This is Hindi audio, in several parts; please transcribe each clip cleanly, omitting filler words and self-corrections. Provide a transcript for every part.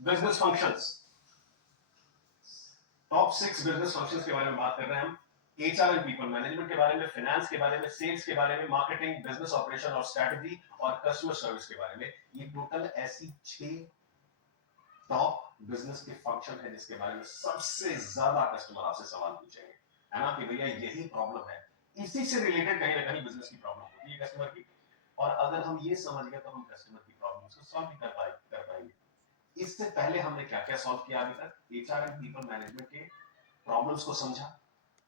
Business functions, top 6 business functions के बारे में बात कर रहे हैं हम। एचआर एंड पीपल मैनेजमेंट के बारे में, फाइनेंस के बारे में, सेल्स के बारे में, मार्केटिंग, बिजनेस ऑपरेशन और स्ट्रेटजी और कस्टमर सर्विस के बारे में। ये टोटल ऐसी 6 टॉप बिजनेस के फंक्शन है जिसके बारे में सबसे ज्यादा कस्टमर आपसे सवाल पूछेंगे, है ना, कि भैया यही प्रॉब्लम है। इसी से रिलेटेड कहीं ना कहीं बिजनेस की प्रॉब्लम होती है कस्टमर की, और अगर हम ये समझ गए तो हम कस्टमर की प्रॉब्लम्स को सॉल्व भी कर पाएंगे। इससे पहले हमने क्या क्या सॉल्व किया अभी तक? एचआर एंड पीपल मैनेजमेंट के प्रॉब्लम्स को समझा,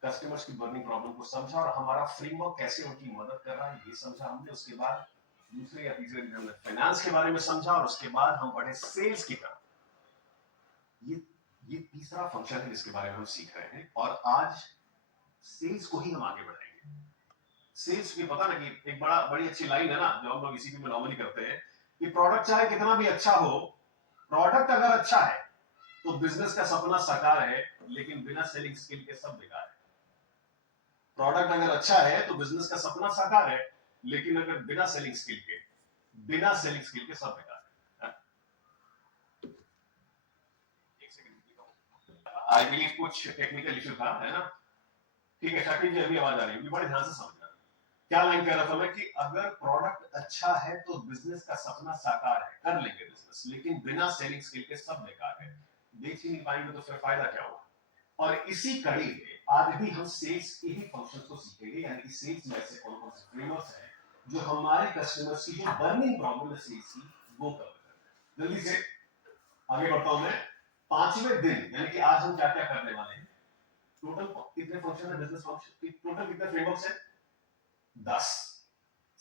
कस्टमर्स की बर्निंग प्रॉब्लम को समझा और हमारा फ्रेमवर्क कैसे उनकी मदद कर रहा है ये समझा हमने। उसके बाद दूसरे या तीसरे दिन हमने फाइनेंस के बारे में समझा और उसके बाद हम बढ़े सेल्स की तरफ। ये ये तीसरा फंक्शन है जिसके बारे में हम सीख रहे हैं और आज सेल्स को ही हम आगे बढ़ाएंगे। सेल्स की पता ना कि एक बड़ी अच्छी लाइन है ना जो हम लोग इसी में नॉर्मली करते हैं कि प्रोडक्ट चाहे कितना भी अच्छा हो, प्रोडक्ट अगर अच्छा है तो बिजनेस का सपना साकार है, लेकिन बिना सेलिंग स्किल के सब बेकार है। प्रोडक्ट अगर अच्छा है तो बिजनेस का सपना साकार है, लेकिन अगर बिना सेलिंग स्किल के सब बेकार है। एक सेकंड, आई बिलीव कुछ टेक्निकल इशू था, है ना? ठीक है, शाकिब जी अभी आवाज आ रही है, बड़े ध्यान से समझना। क्या लाइन कह रहा था मैं कि अगर प्रोडक्ट अच्छा है तो बिजनेस का सपना साकार है, कर लेंगे बिजनेस, लेकिन बिना सेलिंग स्किल के सब बेकार है। बेच ही नहीं पाएंगे तो फिर फायदा क्या होगा? और इसी कड़ी में आज भी हम सेल्स के ही फंक्शंस को सीखेंगे, यानी कि सेल्स में ऐसे कौन कौन से फ्रेमवर्क्स हैं जो हमारे कस्टमर्स की जो बर्निंग प्रॉब्लम है सेल्स की वो कवर करते हैं। जल्दी से आगे बढ़ता हूं मैं। 5वें दिन यानी कि आज हम क्या क्या करने वाले हैं? टोटल कितने फंक्शन है बिजनेस फंक्शन? टोटल कितने फ्रेमवर्क्स है? 10।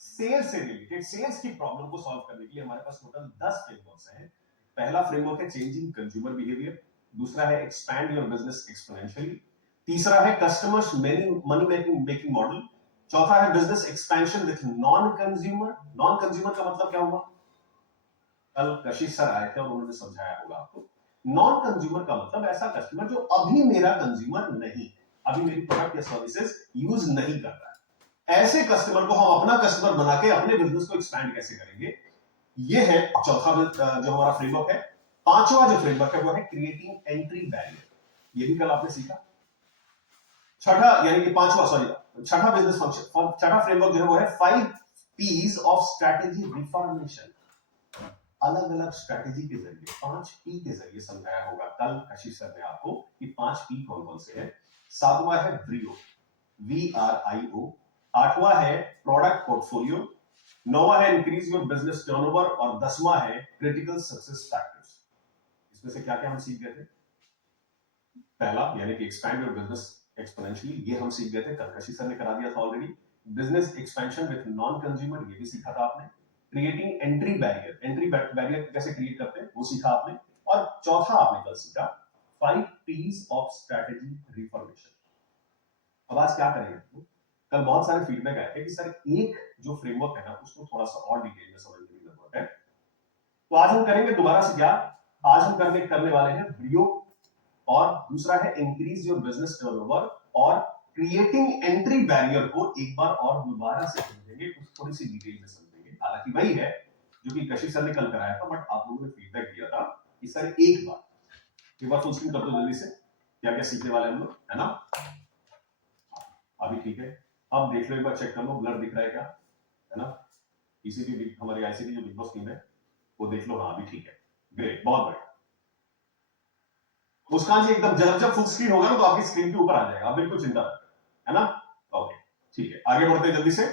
सेल्स से रिलेटेड सेल्स की प्रॉब्लम को सॉल्व करने के लिए हमारे पास टोटल 10 फ्रेमवर्क्स हैं। पहला फ्रेमवर्क है चेंजिंग कंज्यूमर बिहेवियर, दूसरा है एक्सपैंड योर बिजनेस एक्सपोनेंशियली, तीसरा है कस्टमर्स मनी मेकिंग मॉडल, चौथा है business expansion with non consumer. Non consumer का मतलब क्या हुआ? कल कशिश सर आए थे और उन्होंने समझाया होगा आपको। नॉन कंज्यूमर का मतलब ऐसा कस्टमर जो अभी मेरा कंज्यूमर नहीं, अभी मेरी प्रोडक्ट या सर्विसेज यूज नहीं कर रहा है। ऐसे कस्टमर को हम अपना कस्टमर बना के अपने बिजनेस को एक्सपैंड कैसे करेंगे, ये है चौथा जो हमारा फ्रेमवर्क है। पांचवा जो फ्रेमवर्क है वो है क्रिएटिंग एंट्री बैरियर, ये भी कल आपने सीखा। छठा यानी कि पांचवा सॉरी छठा बिजनेस फंक्शन, छठा फ्रेमवर्क जो है वो है 5 P's ऑफ स्ट्रेटेजी रिफॉर्मेशन। अलग अलग स्ट्रेटेजी के जरिए 5 P के जरिए समझाया होगा कल कशिश सर ने आपको कि 5 P कौन कौन से हैं। सातवां है ब्रियो, VRIO। आठवां है प्रोडक्ट पोर्टफोलियो, नौवां है इंक्रीज योर बिजनेस टर्नओवर और 10वां है क्रिटिकल सक्सेस फैक्टर्स। इसमें से क्या क्या हम सीख गए थे? पहला यानी कि एक्सपैंड योर बिजनेस एक्सपोनेंशियली, ये हम सीख गए थे, कलकशी सर ने करा दिया था already. Business expansion with non consumer, ये भी सीखा था आपने। Creating entry barrier, entry barrier कैसे क्रिएट करते हैं वो सीखा आपने। और चौथा आपने कल सीखा 5 P's ऑफ स्ट्रेटेजी रिफॉर्मेशन। अब आज क्या करेंगे? कल बहुत सारे फीडबैक आए थे कि सर एक जो फ्रेमवर्क है ना उसको थोड़ा सा और डिटेल में समझने की जरूरत है, तो आज हम करेंगे दोबारा से क्या? आज हम करने वाले हैं ब्रियो, और दूसरा है इंक्रीज योर बिजनेस टर्नओवर, और क्रिएटिंग एंट्री बैरियर को एक बार और दोबारा से समझेंगे, कुछ थोड़ी सी डिटेल में समझेंगे। हालांकि वही है जो कि कशिश सर ने कल कराया था, बट आप लोगों ने फीडबैक दिया था कि सर एक बार फुल स्क्रीन कर दो जल्दी से, क्या क्या सीखने वाले हम लोग, है ना? अभी ठीक है, अब देख लो एक बार, चेक कर लो ब्लर दिख रहा है क्या, है ना? ईसीटी हमारी आईसीटी जो बिग बॉस टीम है वो देख लो, हाँ अभी ठीक है, ग्रेट, बहुत बढ़िया। मुस्कान जी एकदम जब फुल स्क्रीन होगा ना तो आपकी स्क्रीन के ऊपर आ जाएगा, आप बिल्कुल चिंता मत, है ना? ओके ठीक है, आगे बढ़ते हैं जल्दी से।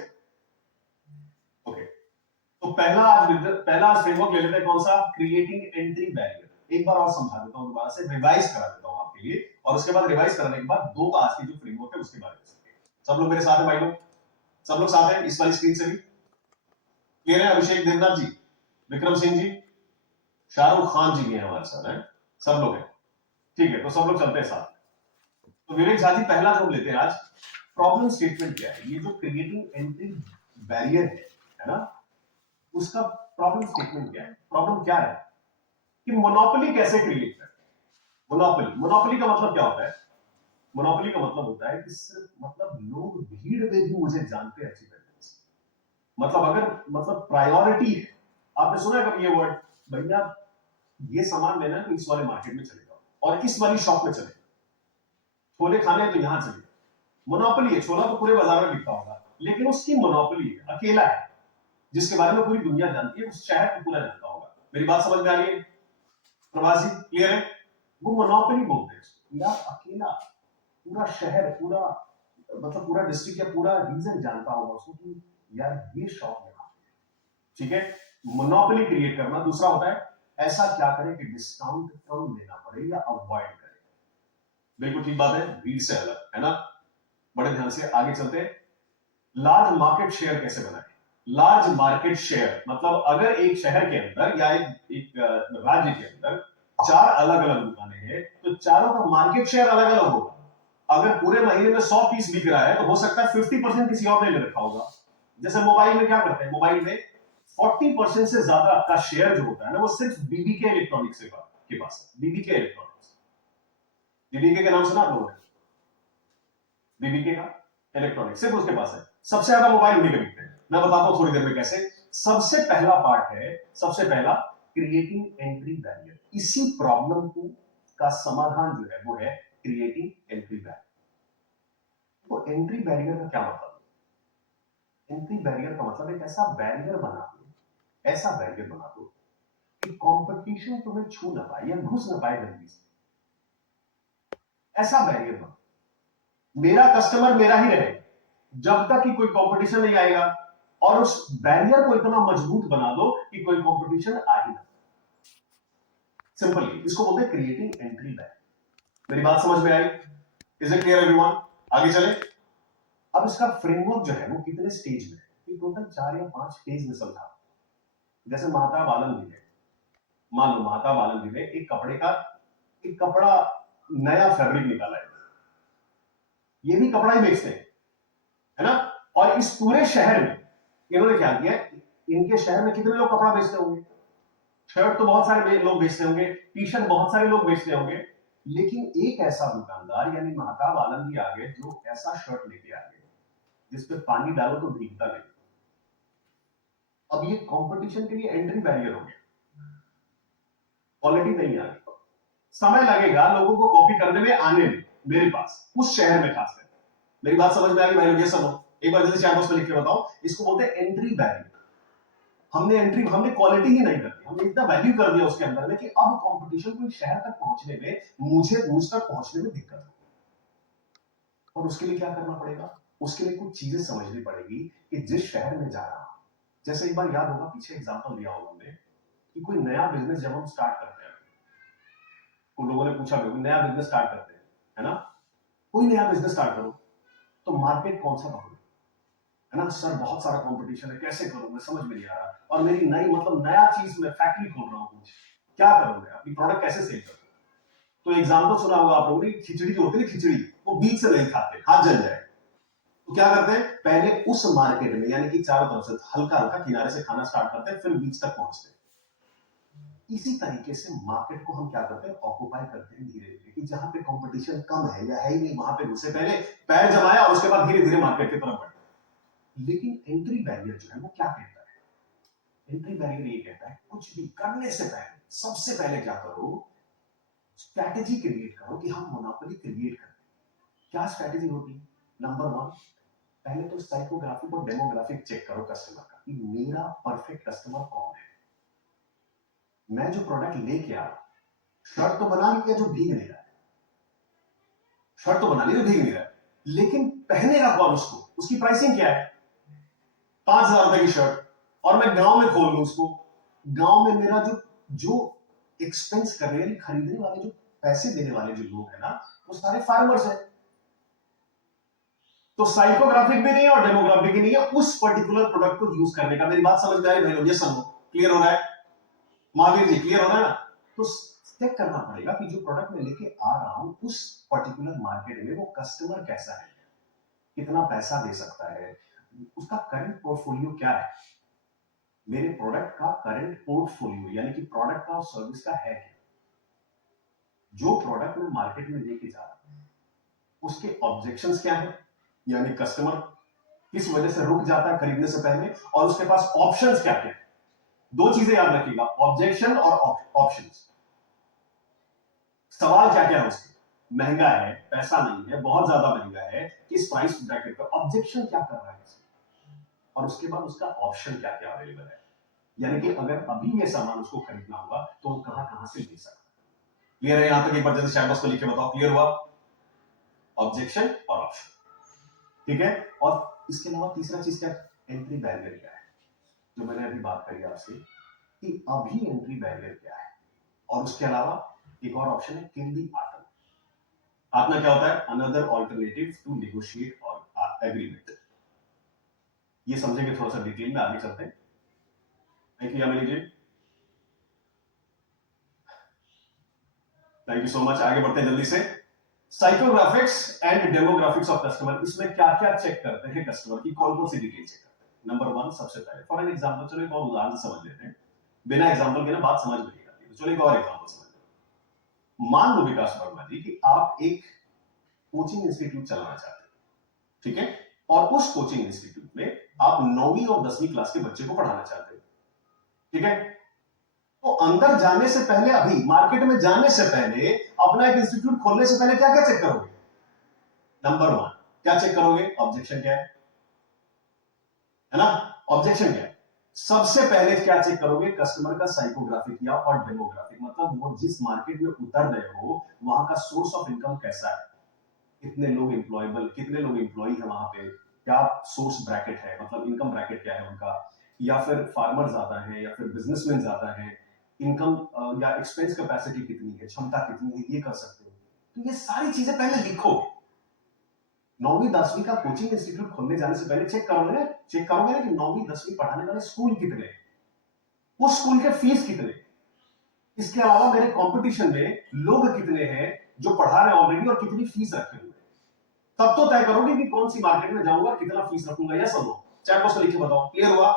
ओके, तो पहला आज फ्रेमवर्क ले लेते हैं, कौन सा? Creating entry barrier. एक बार और समझा देता हूं, दोबारा से रिवाइज करा देता हूं आपके लिए, और उसके बाद रिवाइज करने के बाद दो आज के जो फ्रेमवर्क है उसके बारे में सीखेंगे। सब लोग मेरे साथ हैं भाई लोग? सब लोग साथ हैं इस वाली स्क्रीन से भी क्लियर है? अभिषेक देवनाथ जी, विक्रम सिंह जी, शाहरुख खान जी भी हैं हमारे साथ, हैं सब लोग हैं, ठीक है, तो सब लोग चलते हैं साथ। तो विवेक झा जी पहला जो हम लेते हैं आज, प्रॉब्लम स्टेटमेंट क्या है? ये जो क्रिएटिंग एंट्री बैरियर है ना, उसका प्रॉब्लम स्टेटमेंट क्या है? प्रॉब्लम क्या है कि मोनोपोली कैसे क्रिएट करें? मोनोपोली का मतलब क्या होता है? मोनोपोली का मतलब होता है कि सिर्फ मतलब लोग भीड़ में भी मुझे जानते हैं अच्छी तरीके से, मतलब अगर मतलब प्रायोरिटी है। आपने सुना है कभी ये वर्ड? भैया ये सामान लेना है तो इस वाले मार्केट में चले जाओ और इस वाली शॉप में चले जाओ, छोले खाने तो यहां चले जाओ। मोनोपोली है, छोला तो पूरे बाजार में बिकता होगा, लेकिन उसकी मोनोपोली है, अकेला है, जिसके बारे में पूरी दुनिया जानती है, उस शहर को पूरा जानता होगा। मेरी बात समझ में आ रही है प्रवासी, क्लियर है? वो मोनोपोली बोलते हैं यार, अकेला पूरा शहर, पूरा मतलब पूरा डिस्ट्रिक्ट या पूरा रीजन जानता होगा उसको कि यार ये शॉप है, ठीक है? मोनोपोली क्रिएट करना। दूसरा होता है ऐसा क्या करें कि डिस्काउंट कम लेना पड़े या अवॉइड करें। बिल्कुल ठीक बात है, भीड़ से अलग, है ना? बड़े ध्यान से आगे चलते हैं। लार्ज मार्केट शेयर कैसे बनाए? लार्ज मार्केट शेयर मतलब अगर एक शहर के अंदर या एक राज्य के अंदर 4 अलग अलग दुकानें हैं तो चारों का मार्केट शेयर अलग अलग होगा। अगर पूरे महीने में 100 पीस बिक रहा है तो हो सकता है 50% किसी और ने ले रखा होगा। जैसे मोबाइल में क्या करते हैं, मोबाइल में 40% से ज्यादा का शेयर जो होता है ना, वो सिर्फ बीबीके इलेक्ट्रॉनिक्स के पास है। बीबीके इलेक्ट्रॉनिक्स, बीबीके के नाम सुना आप लोगों ने? बीबीके का इलेक्ट्रॉनिक्स सिर्फ उसके पास है। सबसे ज्यादा मोबाइल उन्हीं के बिकते हैं। मैं बताता हूं थोड़ी देर में कैसे। सबसे पहला पार्ट है, सबसे पहला क्रिएटिंग एंट्री बैरियर। इसी प्रॉब्लम को का समाधान जो है वो है क्रिएटिंग एंट्री बैरियर। तो एंट्री बैरियर का क्या मतलब है? एंट्री बैरियर का मतलब एक ऐसा बैरियर बना दो, ऐसा बैरियर बना दो कि कंपटीशन तुम्हें छू ना पाए या घुस ना पाए जल्दी से। ऐसा बैरियर बना, मेरा कस्टमर मेरा ही रहे जब तक कि कोई कंपटीशन नहीं आएगा, और उस बैरियर को इतना मजबूत बना दो कि कोई कंपटीशन आ ही ना। सिंपली इसको बोलते हैं क्रिएटिंग एंट्री बैरियर। मेरी बात समझ में आई? Is it clear everyone? आगे चले। अब इसका फ्रेमवर्क जो है वो कितने स्टेज में है? टोटल 4 या 5 फेज में समझा। जैसे महताब आलम जी ने, मान लो महताब आलम जी ने एक कपड़ा नया फैब्रिक निकाला है, ये भी कपड़ा ही बेचते हैं, है ना? और इस पूरे शहर में इन्होंने क्या किया, इनके शहर में कितने लोग कपड़ा बेचते होंगे? शर्ट तो बहुत सारे लोग बेचते होंगे, टी शर्ट बहुत सारे लोग बेचते होंगे, लेकिन एक ऐसा दुकानदार यानी महताब आलम जी आ गए जो ऐसा शर्ट लेके आ गए जिसपे पानी डालो तो भीगता नहीं। अब ये कंपटीशन के लिए एंट्री बैरियर हो गया, क्वालिटी नहीं आ रही, समय लगेगा लोगों को कॉपी करने में, आने में, मेरे पास उस शहर में खासकर। मेरी बात समझ में आ गई भाई लोग? ये सुनो, एक बार जल्दी चैट बॉक्स में लिख के बताओ। इसको बोलते हैं एंट्री बैरियर। हमने क्वालिटी ही नहीं करती, हमने इतना वैल्यू कर दिया उसके अंदर में कि अब कंपटीशन को शहर तक पहुंचने में, मुझ तक पहुंचने में दिक्कत है। और उसके लिए क्या करना पड़ेगा? उसके लिए कुछ चीजें समझनी पड़ेगी कि जिस शहर में जा रहा हूं, जैसे एक बार याद होगा पीछे एग्जांपल दिया होगा हमने कि कोई नया बिजनेस जब हम स्टार्ट करते हैं, कुछ लोगों ने पूछा कोई नया बिजनेस स्टार्ट करते हैं, है ना? कोई नया बिजनेस स्टार्ट करो तो मार्केट कौन सा पकड़ो, है ना? सर बहुत सारा कंपटीशन है, कैसे करूं मैं, समझ में नहीं आ रहा, और मेरी नई मतलब नया चीज में फैक्ट्री खोल रहा हूं, कुछ क्या करूंगा, अपनी प्रोडक्ट कैसे सेल करूं? तो एग्जांपल सुना होगा आप लोगों ने, खिचड़ी जो होती है, खिचड़ी वो बीच से नहीं खाते, हाथ जल जाए, तो क्या करते हैं, पहले उस मार्केट में यानी कि चारों तरफ से हल्का हल्का किनारे से खाना स्टार्ट करते हैं, फिर बीच तक पहुंचते हैं। इसी तरीके से मार्केट को हम क्या करते हैं, ऑक्युपाई करते हैं धीरे धीरे, कि जहां पे कंपटीशन कम है या है ही नहीं, वहां पे घुसे, पहले पैर जमाया और उसके बाद धीरे धीरे मार्केट की तरफ बढ़े। लेकिन एंट्री बैरियर जो है वो क्या कहता है? एंट्री बैरियर ये कहता है कुछ भी करने से पहले सबसे पहले क्या करो, स्ट्रैटेजी क्रिएट करो कि हम मोनोपोली क्रिएट करें। क्या स्ट्रैटेजी होती है? नंबर 1, पहले तो साइकोग्राफिक और डेमोग्राफिक चेक करो कस्टमर का कि मेरा परफेक्ट कस्टमर कौन है। मैं जो प्रोडक्ट लेके आ रहा हूं, शर्ट तो बना लिया जो भीग नहीं रहा है, शर्ट तो बना ली जो भीग नहीं रहा है, लेकिन पहनेगा कौन उसको? उसकी प्राइसिंग क्या है? 5,000 रुपए की शर्ट, और मैं गांव में खोल लूं उसको, गांव में मेरा जो जो एक्सपेंस कर रहे हैं, खरीदने वाले, जो पैसे देने वाले जो लोग हैं ना, वो सारे फार्मर्स हैं। तो साइकोग्राफिक भी नहीं है और डेमोग्राफिक भी नहीं है उस पर्टिकुलर प्रोडक्ट को यूज करने का। मेरी बात समझ में आई भाई लोग? ये समझो, क्लियर हो रहा है? महावीर जी क्लियर हो रहा है ना? तो चेक करना पड़ेगा कि जो प्रोडक्ट मैं लेके आ रहा हूं उस पर्टिकुलर मार्केट में वो कस्टमर कैसा है, कितना पैसा दे सकता है, उसका करंट पोर्टफोलियो क्या है, मेरे प्रोडक्ट का करंट पोर्टफोलियो यानी कि प्रोडक्ट का और सर्विस का है क्या, जो प्रोडक्ट मैं मार्केट में लेके जा रहा हूं उसके ऑब्जेक्शंस क्या है, यानी कस्टमर किस वजह से रुक जाता है खरीदने से पहले, और उसके पास ऑप्शंस क्या क्या है। दो चीजें याद रखिएगा, ऑब्जेक्शन और ऑप्शंस। सवाल क्या क्या है उसके, महंगा है, पैसा नहीं है, बहुत ज्यादा महंगा है, किस प्राइस ब्रैकेट पर, ऑब्जेक्शन क्या कर रहा है, और उसके बाद उसका ऑप्शन क्या क्या अवेलेबल है। यानी कि अगर अभी ये सामान उसको खरीदना होगा तो वो कहां कहां से ले सकता है। क्लियर है यहां तक? एक बार जल्दी चैट बॉक्स को लिख के बताओ, क्लियर हुआ? ऑब्जेक्शन और ऑप्शन, ठीक है। और इसके अलावा तीसरा चीज क्या है, एंट्री बैरियर क्या है, जो मैंने अभी बात करी आपसे कि अभी एंट्री बैरियर क्या है। और उसके अलावा एक और ऑप्शन है किल दी आटम। आत्मा क्या होता है, अनदर ऑल्टरनेटिव टू नेगोशिएट और एग्रीमेंट। ये समझेंगे थोड़ा सा डिटेल में, आगे चलते हैं। Thank you Yamini ji, thank you so much. आगे बढ़ते हैं जल्दी से। Psychographics and demographics of customer, इसमें क्या क्या चेक करते हैं कस्टमर की, कौन कौन सी डिटेल चेक करते हैं। नंबर वन, सबसे पहले फॉर एन एग्जांपल, चलो एक और उदाहरण से समझ लेते हैं, बिना एग्जांपल के ना बात समझ में नहीं आती, तो चलो एक और एग्जांपल समझ लेते हैं। मान लो विकास वर्मा जी कि आप एक कोचिंग इंस्टीट्यूट चलाना चाहते हैं, ठीक है, और उस कोचिंग इंस्टीट्यूट में आप 9वीं और 10वीं क्लास के बच्चे को पढ़ाना चाहते हैं, ठीक है। तो अंदर जाने से पहले, अभी मार्केट में जाने से पहले, अपना एक इंस्टीट्यूट खोलने से पहले क्या क्या चेक करोगे? नंबर वन, क्या चेक करोगे? ऑब्जेक्शन क्या है ना, ऑब्जेक्शन क्या है। सबसे पहले क्या चेक करोगे? कस्टमर का साइकोग्राफिक या और डेमोग्राफिक, मतलब वो जिस मार्केट में उतर रहे हो वहां का सोर्स ऑफ इनकम कैसा है, कितने लोग एम्प्लॉयबल, कितने लोग एम्प्लॉय है वहां पे, क्या सोर्स ब्रैकेट है, मतलब इनकम ब्रैकेट क्या है उनका, या फिर फार्मर ज्यादा है या फिर बिजनेसमैन ज्यादा है, इनकम या एक्सपेंस कैपेसिटी कितनी है, क्षमता कितनी है, ये कर सकते हो। तो ये सारी चीजें पहले लिखो। 9वीं 10वीं का कोचिंग इंस्टीट्यूट खोलने जाने से पहले चेक करोगे ना कि 9वीं 10वीं पढ़ाने वाले स्कूल कितने, उस स्कूल के फीस कितने, इसके अलावा मेरे कंपटीशन में लोग कितने हैं जो पढ़ा रहे हैं ऑलरेडी और कितनी फीस रखे हुए, तब तो तय करोगे कि कौन सी मार्केट में जाऊंगा, कितना फीस रखूंगा, या सब लोग चैट बॉक्स में लिख के बताओ, क्लियर हुआ?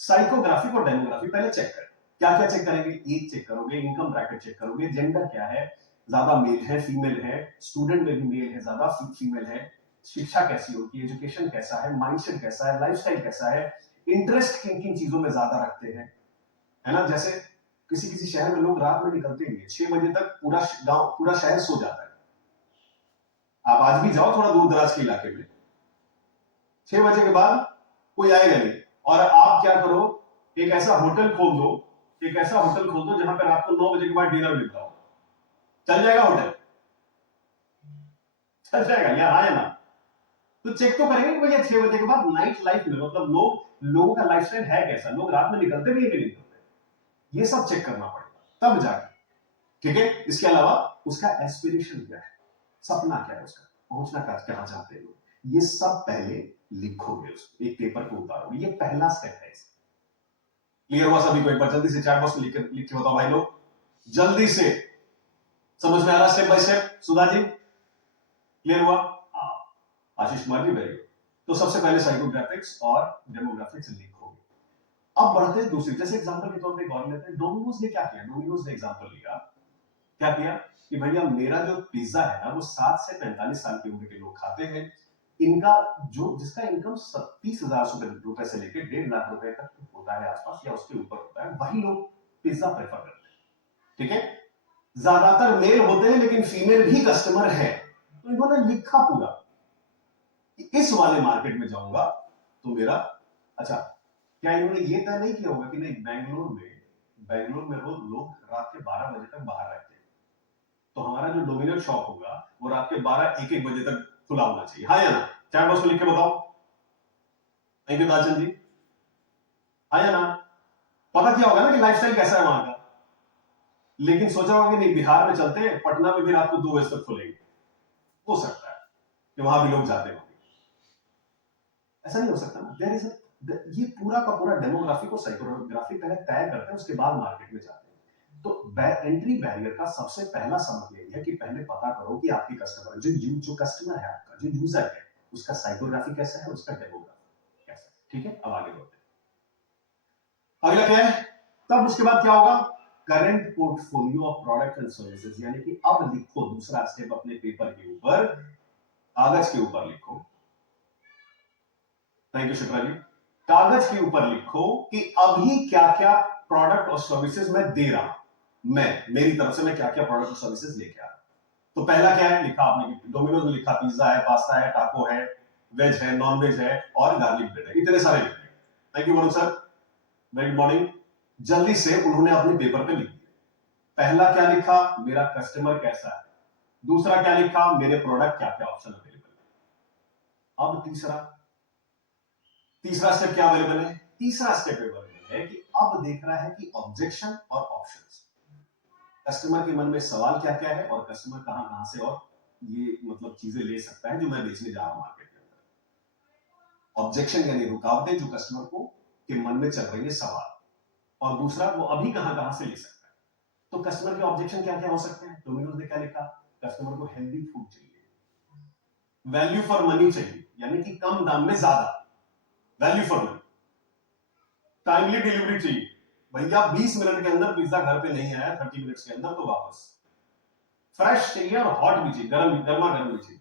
साइकोग्राफिक और डेमोग्राफिक पहले चेक करें। क्या क्या चेक करेंगे? एज चेक करोगे, इनकम ब्रैकेट चेक करोगे, जेंडर क्या है, ज्यादा मेल है फीमेल है, स्टूडेंट में भी मेल है ज्यादा फीमेल है, शिक्षा कैसी होती है, एजुकेशन कैसा है, माइंडसेट कैसा है, लाइफस्टाइल कैसा है, इंटरेस्ट किन किन चीजों में ज्यादा रखते हैं, है ना। जैसे किसी किसी शहर में लोग रात में निकलते नहीं है, 6 बजे तक पूरा गांव पूरा शहर सो जाता है। आप आज भी जाओ थोड़ा दूर दराज के इलाके में, 6 बजे के बाद कोई आएगा नहीं, और आप क्या करो, एक ऐसा होटल खोल दो, एक ऐसा होटल खोल दो जहां पर आपको 9 बजे के बाद डिनर मिलता हो, चल जाएगा होटल? चल जाएगा या हाँ या ना? तो चेक तो करेंगे भैया 6 बजे के बाद नाइट लाइफ में, मतलब लोगों का लाइफस्टाइल है कैसा, लोग रात में निकलते भी नहीं निकलते, ये सब चेक करना पड़ेगा तब जाके, ठीक है। इसके अलावा उसका एस्पिरेशन क्या है, सपना क्या है उसका, पहुंचना कहां चाहते हैं लोग, ये सब पहले लिखोगे, उसको एक पेपर पे उतारोगे, ये पहला स्टेप है। क्लियर हुआ सभी को? एक बार जल्दी से चैट बॉक्स में लिख के बताओ भाई लोग, जल्दी से। समझ में आ रहा step by step? Sudha ji clear हुआ? Ashish Kumar ji very good. तो सबसे पहले साइकोग्राफिक्स और डेमोग्राफिक्स लिखोगे। अब बढ़ते हैं दूसरी, जैसे एग्जांपल के तौर पे गौर लेते हैं, डोमिनोज ने क्या किया, डोमिनोज ने एग्जांपल लिया, क्या किया कि भैया मेरा जो पिज्जा है ना वो 7 से 45 साल की उम्र के लोग खाते हैं, इनका जो जिसका इनकम 30,000 रुपए से लेकर 1.5 लाख रुपए तक होता है आसपास या उसके ऊपर होता है, वही लोग पिज्जा प्रेफर करते हैं, ठीक है। ज्यादातर मेल होते हैं लेकिन फीमेल भी कस्टमर है। तो इन्होंने लिखा पूरा कि इस वाले मार्केट में जाऊंगा तो मेरा, अच्छा क्या इन्होंने ये तय नहीं किया होगा कि नहीं बेंगलोर में रोज लोग रात के 12 बजे तक बाहर रहते हैं, तो हमारा जो डोमिनोज शॉप होगा वो रात के 12-1 बजे तक खुला होना चाहिए, हाँ या ना? चैट बॉक्स में लिख के बताओ। थैंक यू दाचन जी, हाँ या ना? पता क्या होगा ना कि लाइफस्टाइल कैसा है वहां का, लेकिन सोचा होगा कि नहीं बिहार में चलते हैं, पटना में भी रात को 2 बजे तक खुलेंगे, हो सकता है कि वहां भी लोग जाते होंगे, ऐसा नहीं हो सकता ना। देयर इज ये पूरा का पूरा डेमोग्राफिक और साइकोग्राफी पहले तय करते हैं, उसके बाद मार्केट में जाते हैं। तो एंट्री बैरियर का सबसे पहला सबक यही है कि पहले पता करो कि आपके कस्टमर जो कस्टमर है आपका, जो यूजर है, उसका साइकोग्राफी कैसा है, उसका डेमोग्राफी कैसा है, ठीक है। अब आगे बढ़ते हैं, अगला क्या है, तब उसके बाद क्या होगा, current portfolio of product and services, यानी कि अब लिखो दूसरा स्टेप अपने पेपर के ऊपर, कागज के ऊपर लिखो। Thank you Shukla ji. कागज के ऊपर लिखो कि अभी क्या क्या प्रोडक्ट और सर्विसेज मैं दे रहा हूं, मेरी तरफ से मैं क्या क्या प्रोडक्ट और सर्विसेज लेके आ रहा हूं। तो पहला क्या है, लिखा आपने डोमिनोज में, लिखा पिज्जा है, पास्ता है, टाको है, वेज है, नॉन वेज है और गार्लिक ब्रेड है, इतने सारे लिखे। Thank you Varun sir, very good morning. जल्दी से उन्होंने अपने पेपर पे लिख दिया। पहला क्या लिखा, मेरा कस्टमर कैसा है। दूसरा क्या लिखा, मेरे प्रोडक्ट क्या क्या ऑप्शन अवेलेबल है। अब तीसरा स्टेप क्या अवेलेबल है, तीसरा स्टेप अवेलेबल है कि अब देख रहा है कि ऑब्जेक्शन और ऑप्शंस, कस्टमर के मन में सवाल क्या क्या है और कस्टमर कहां कहां से और ये मतलब चीजें ले सकता है जो मैं बेचने जा रहा हूं मार्केट के अंदर। ऑब्जेक्शन यानी रुकावटें जो कस्टमर को के मन में चल रही है सवाल, और दूसरा वो अभी कहां कहां से ले सकता है। तो कस्टमर के ऑब्जेक्शन क्या क्या हो सकते हैं, डोमिनोज ने क्या लिखा, कस्टमर को हेल्दी फूड चाहिए, वैल्यू फॉर मनी चाहिए यानी कि कम दाम में ज्यादा, value for money, timely delivery चाहिए, भैया 20 मिनट के अंदर पिज्जा घर पे नहीं आया, 30 मिनट्स के अंदर तो वापस, फ्रेश चाहिए और हॉट भी चाहिए, गर्म गर्मा गर्म भी चाहिए,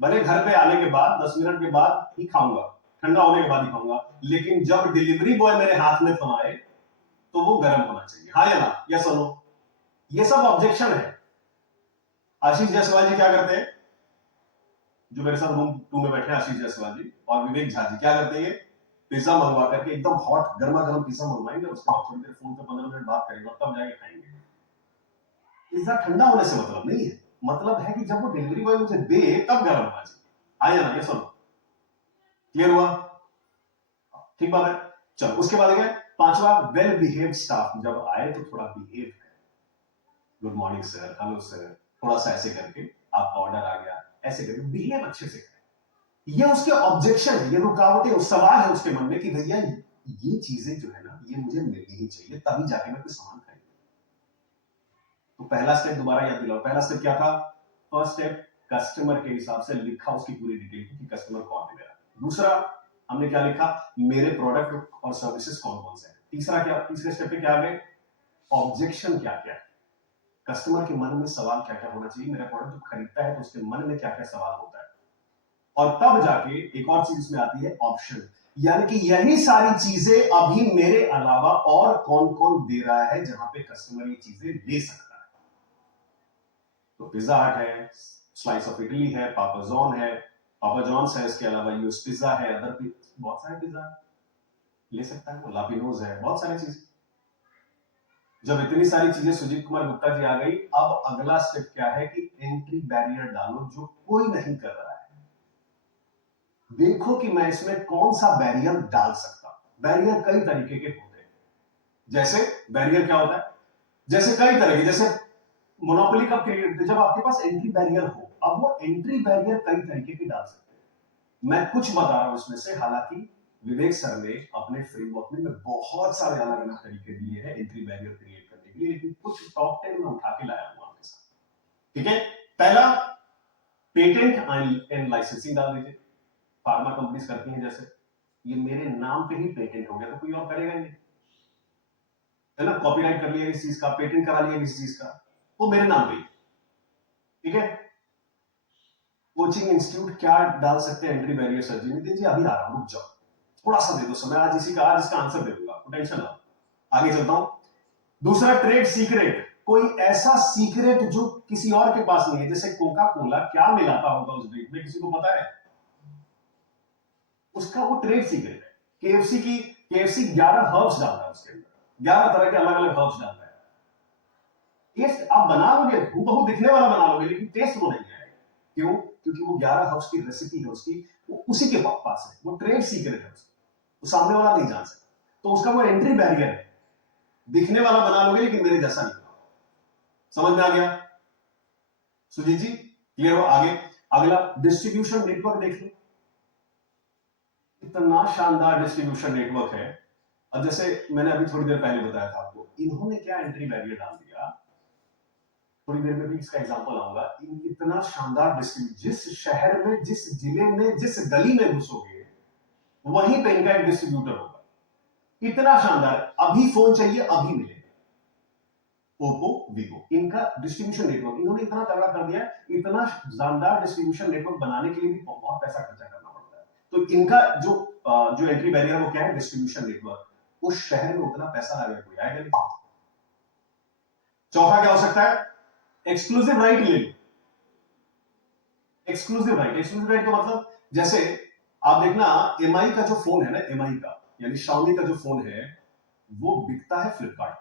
भले घर पे आने के बाद 10 मिनट के बाद ही खाऊंगा, ठंडा होने के बाद ही खाऊंगा, लेकिन जब डिलीवरी बॉय मेरे हाथ में थमाए तो वो गर्म होना चाहिए, हाँ या ना, यस और नो। ये सब ऑब्जेक्शन है। आशीष जायसवाल जी क्या करते हैं, जो मेरे साथ रूम 2 में बैठे हैं, आशीष जायसवाल जी और विवेक झा जी क्या करते हैं, पिज्जा मंगवा करके एकदम हॉट गर्मा गर्म पिज्जा मंगवाएंगे, उसके बाद थोड़ी देर फोन पे 15 मिनट बात करेंगे और तब जाके खाएंगे। पिज्जा ठंडा होने से मतलब नहीं है, मतलब है कि जब वो डिलीवरी बॉय मुझे दे तब गर्म होना चाहिए, आया ना, ये सुनो, क्लियर हुआ, ठीक बात है। चलो उसके बाद क्या, पांचवा, वेल बिहेव स्टाफ, जब आए तो थोड़ा बिहेव करें, good morning sir, hello sir, थोड़ा सा ऐसे करके आपका ऑर्डर आ गया, ऐसे करके बिहेव अच्छे से करें। ये उसके ऑब्जेक्शन है, ये रुकावटें, सवाल है उसके मन में कि भैया ये चीजें जो है ना ये मुझे मिलनी ही चाहिए, तभी जाके मैं कुछ सामान खरीदूं। तो पहला स्टेप दोबारा याद दिलाओ, पहला स्टेप क्या था, फर्स्ट स्टेप कस्टमर के हिसाब से लिखा उसकी पूरी डिटेल कि कस्टमर कौन है मेरा। दूसरा हमने क्या लिखा, मेरे प्रोडक्ट और सर्विसेज कौन कौन से हैं। तीसरा क्या, तीसरे स्टेप पे क्या आ गए, ऑब्जेक्शन क्या क्या है, कस्टमर के मन में सवाल क्या क्या होना चाहिए, मेरा प्रोडक्ट जब खरीदता है तो उसके मन में क्या क्या सवाल होता है। और तब जाके एक और चीज इसमें आती है, ऑप्शन, यानी कि यही सारी चीजें अभी मेरे अलावा और कौन कौन दे रहा है जहां पे कस्टमर ये चीजें ले सकता है। तो पिज्जा हट है, स्लाइस ऑफ इटली है, पापा जॉन है, पापा जॉन्स है, इसके अलावा यूएस पिज्जा है, अदर बहुत सारे पिज्जा ले सकता है, वो लापिनोज है, बहुत सारी चीज। जब इतनी सारी चीजें सुजीत कुमार गुप्ता जी आ गई, अब अगला स्टेप क्या है कि एंट्री बैरियर डालो जो कोई नहीं कर रहा है, देखो कि मैं इसमें कौन सा बैरियर डाल सकता हूं। बैरियर कई तरीके के होते हैं, जैसे बैरियर क्या होता है, जैसे कई तरह के, जैसे मोनोपोली का क्रिएट, जब आपके पास एंट्री बैरियर हो, अब वो एंट्री बैरियर कई तरीके के डाल सकते हैं, मैं कुछ बता रहा हूं उसमें से, हालांकि विवेक सर ने अपने फ्रेमवर्क में बहुत सारे अलग अलग तरीके दिए हैं एंट्री बैरियर क्रिएट करने के लिए, लेकिन कुछ टॉप 10 में उठा के लाया हूं आपके साथ, ठीक है। पहला, पेटेंट एंड लाइसेंसिंग डाल दीजिए, फार्मा कंपनीज करती हैं, जैसे ये मेरे नाम पे ही पेटेंट हो गया तो कोई और करेगा नहीं, है ना, कॉपीराइट कर लिया किसी चीज का, पेटेंट करा लिया किसी चीज का, वो मेरे नाम पे ही, ठीक है। कोचिंग इंस्टीट्यूट क्या डाल सकते हैं एंट्री बैरियर, सर जी नितिन जी अभी आ रहा हूं, रुक जाओ, थोड़ा सा दे दो समय, आज इसी का, आज इसका आंसर दे दूंगा, टेंशन ना, आगे चलता हूं। दूसरा, ट्रेड सीक्रेट, कोई ऐसा सीक्रेट जो किसी और के पास नहीं है, जैसे कोका कोला क्या मिलाता होगा उस ड्रिंक में, किसी को पता है, उसका वो ट्रेड सीक्रेट है। केएफसी 11 हर्ब्स डालता है उसके अंदर, 11 तरह के अलग अलग हर्ब्स डालता है, टेस्ट आप बना लोगे, हूबहू दिखने वाला बना लोगे, लेकिन टेस्ट वो नहीं आएगा, क्यों, क्योंकि वो 11 हर्ब्स की रेसिपी है उसकी, वो उसी के पास है, वो ट्रेड सीक्रेट है उसका, वो सामने वाला नहीं जान सकता, तो उसका वो एंट्री बैरियर है, दिखने वाला बना लोगे लेकिन मेरे जैसा नहीं, समझ में आ गया सुजीत जी, क्लियर हो। आगे अगला, डिस्ट्रीब्यूशन नेटवर्क देख लो, इतना शानदार डिस्ट्रीब्यूशन नेटवर्क है। अब जैसे मैंने अभी थोड़ी देर पहले बताया था आपको, इन्होंने क्या एंट्री बैरियर डाल दिया, थोड़ी देर में भी इसका एग्जांपल आऊंगा, इतना शानदार डिस्ट्रीब्यूशन, जिस शहर में, जिस जिले में, जिस गली में घुसोगे वहीं पे इनका एक डिस्ट्रीब्यूटर होगा, इतना शानदार, अभी फोन चाहिए अभी मिलेगा, ओप्पो वीवो, इनका डिस्ट्रीब्यूशन नेटवर्क इन्होंने इतना तगड़ा कर दिया, इतना शानदार डिस्ट्रीब्यूशन नेटवर्क बनाने के लिए भी बहुत पैसा खर्चा करना पड़ता है, तो इनका जो एंट्री बैरियर वो क्या है, डिस्ट्रीब्यूशन नेटवर्क, उस शहर में उतना पैसा लगे कोई आएगा नहीं, चौथा क्या हो सकता है? एक्सक्लूसिव राइट ले लो। एक्सक्लूसिव राइट का मतलब जैसे आप देखना एमआई का जो फोन है ना, एमआई का यानी शाओमी का जो फोन है वो बिकता है फ्लिपकार्ट।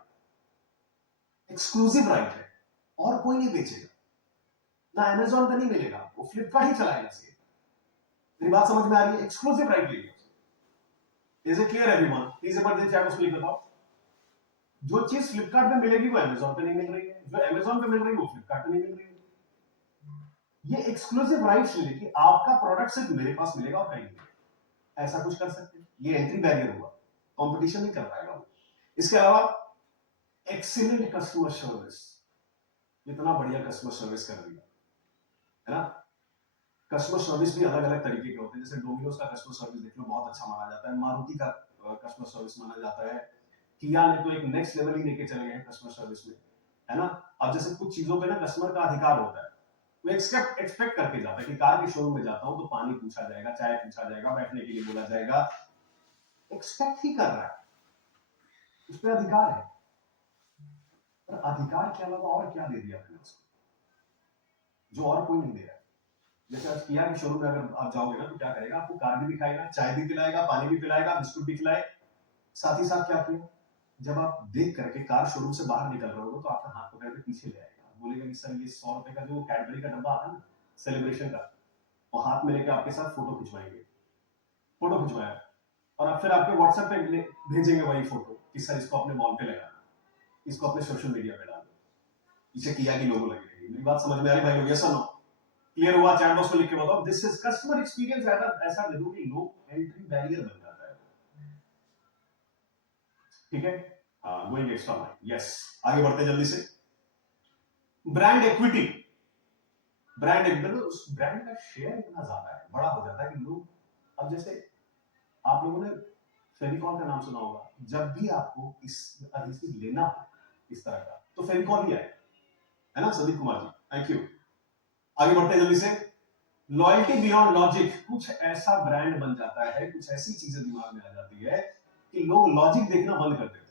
एक्सक्लूसिव राइट है और कोई नहीं बेचेगा, ना अमेजोन पे नहीं मिलेगा, वो फ्लिपकार्ट ही चलाएगा। मेरी बात समझ में आ रही है? एक्सक्लूसिव राइट ले लो। Is it clear everyone? Please एक बार चैट बॉक्स में लिख बताओ। जो चीज फ्लिपकार्ट पे मिलेगी वो अमेजोन पे नहीं मिल रही है, जो अमेजोन पे मिल रही है वो फ्लिपकार्ट पे नहीं मिल रही है। ये एक्सक्लूसिव राइट्स ले कि आपका प्रोडक्ट सिर्फ मेरे पास मिलेगा और कहीं नहीं। ऐसा कुछ कर सकते हैं, ये एंट्री बैरियर हुआ, कंपटीशन नहीं कर पाएगा वो। इसके अलावा एक्सीलेंट कस्टमर सर्विस, इतना बढ़िया कस्टमर सर्विस कर दिया है ना। कस्टमर सर्विस भी अलग अलग तरीके के होते हैं, जैसे डोमिनोज का कस्टमर सर्विस देख लो बहुत अच्छा माना जाता है, मारुति का कस्टमर सर्विस माना जाता है, किया ने तो एक नेक्स्ट लेवल ही लेके चले गए कस्टमर सर्विस में, है ना। अब जैसे कुछ चीजों पे ना कस्टमर का अधिकार होता है, वो एक्सपेक्ट करके जाता है कि कार के शोरूम में जाता हूं तो पानी पूछा जाएगा, चाय पूछा जाएगा, बैठने के लिए बोला जाएगा, एक्सपेक्ट ही कर रहा है, उस पर अधिकार है। पर अधिकार के अलावा और क्या दे दिया आपने उसको, जो और कोई नहीं दे रहा है। जैसे आज किया के शोरूम में अगर आप जाओगे ना तो क्या करेगा, आपको कार भी दिखाएगा, चाय भी पिलाएगा, पानी भी पिलाएगा, बिस्कुट भी खिलाए। साथ ही साथ क्या किया, जब आप देख करके कार शोरूम से बाहर निकल रहे हो तो आपका हाथ पकड़ के पीछे ले आएगा, बोलेगा कि सर ये 100 रुपए का जो कैडबरी का डब्बा आता है ना सेलिब्रेशन का, वो हाथ में लेके आपके साथ फोटो खिंचवाएंगे। फोटो खिंचवाया और अब फिर आपके व्हाट्सएप पे भेजेंगे वही फोटो कि सर इसको अपने वॉल पे लगाना, इसको अपने सोशल मीडिया पे डालो, इसे किया की लोगो लगे रहेगी। मेरी बात समझ में आ रही भाई लोग? यस और नो? क्लियर हुआ? चैट बॉक्स में लिख के बताओ। This is customer experience. ऐसा दे दो कि लोग एंट्री बैरियर बन जाता है, ठीक है। Going extra mile, yes. आगे बढ़ते जल्दी से। ब्रांड एक्विटी, ब्रांड एक्विटी, उस ब्रांड का शेयर इतना ज्यादा है, बड़ा हो जाता है कि लोग, अब जैसे आप लोगों ने फेविकॉल का नाम सुना होगा, जब भी आपको इस एडहेसिव लेना हो इस तरह का तो फेविकॉल ही आए, है ना संदीप कुमार जी, थैंक यू। आगे बढ़ते जल्दी से। लॉयल्टी बियॉन्ड लॉजिक, कुछ ऐसा ब्रांड बन जाता है, कुछ ऐसी चीजें दिमाग में आ जाती है कि लोग लॉजिक देखना बंद कर देते हैं,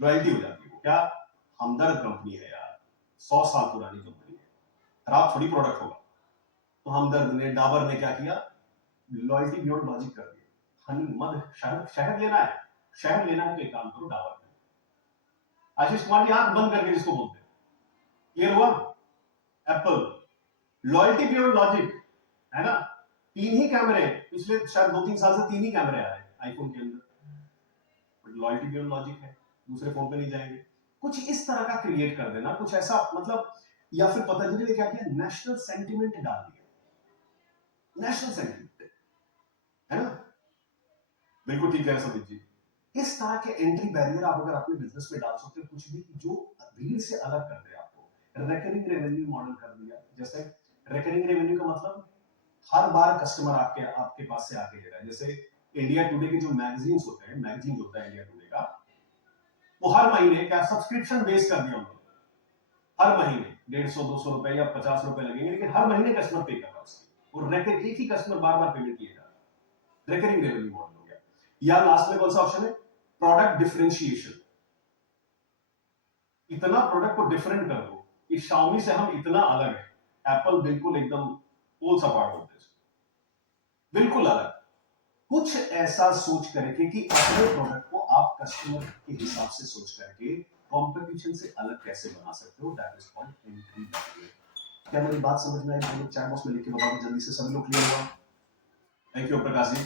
लॉयल्टी हो जाती है। क्या हमदर्द कंपनी है यार, 100 साल पुरानी कंपनी है, खराब थोड़ी प्रोडक्ट होगा। तो हमदर्द ने, डाबर ने क्या किया, लॉयल्टी बियॉन्ड लॉजिक कर दिया। हनी मध शहद लेना है, शहद लेना है तो एक काम करो डाबर में। आशीष कुमार की आंख बंद करके जिसको बोलते हैं, क्लियर हुआ? एप्पल, लॉयल्टी बियॉन्ड लॉजिक, है ना। 3 ही कैमरे पिछले शायद 2-3 साल से 3 ही कैमरे आ रहे हैं आईफोन के अंदर, बट लॉयल्टी बियॉन्ड लॉजिक है, दूसरे फोन पे नहीं जाएंगे। कुछ इस तरह का क्रिएट कर देना, कुछ ऐसा मतलब, या फिर पतंजलि ने क्या किया, नेशनल सेंटिमेंट डाल दिया, नेशनल सेंटिमेंट, है ना। बिल्कुल ठीक है संदीप जी। इस तरह के एंट्री बैरियर आप अगर अपने बिजनेस में डाल सकते हो, कुछ भी जो भीड़ से अलग कर दे आपको। रिकरिंग रेवेन्यू मॉडल कर दिया, जैसे रिकरिंग रेवेन्यू का मतलब हर बार कस्टमर आपके आपके पास से आके ले रहा है। जैसे इंडिया टुडे के जो मैगजीन्स होते हैं, मैगजीन होता है इंडिया टुडे का, वो हर महीने क्या सब्सक्रिप्शन बेस कर दिया उन्होंने, हर महीने 150-200 रुपए या 50 रुपए लगेंगे, लेकिन हर महीने कस्टमर पे कर रहा है उसकी, और एक ही कस्टमर बार बार पेमेंट किए जा रहा है। रिकरिंग रेवेन्यू मॉडल हो गया। या लास्ट में कौन सा ऑप्शन है, प्रोडक्ट डिफरेंशिएशन। इतना प्रोडक्ट को डिफरेंट कर दो कि शाओमी से हम इतना अलग है, एप्पल बिल्कुल एकदम पोल्स अपार्ट होते हैं, बिल्कुल अलग। कुछ ऐसा सोच करके कि अपने प्रोडक्ट को आप कस्टमर के हिसाब से सोच करके कंपटीशन से अलग कैसे बना सकते हो, that is called entry barrier. क्या मेरी बात समझ में आई? आप लोग चैट बॉक्स में लिख के बताओ जल्दी से, सभी लोग क्लियर हुआ? Thank you Prakash ji.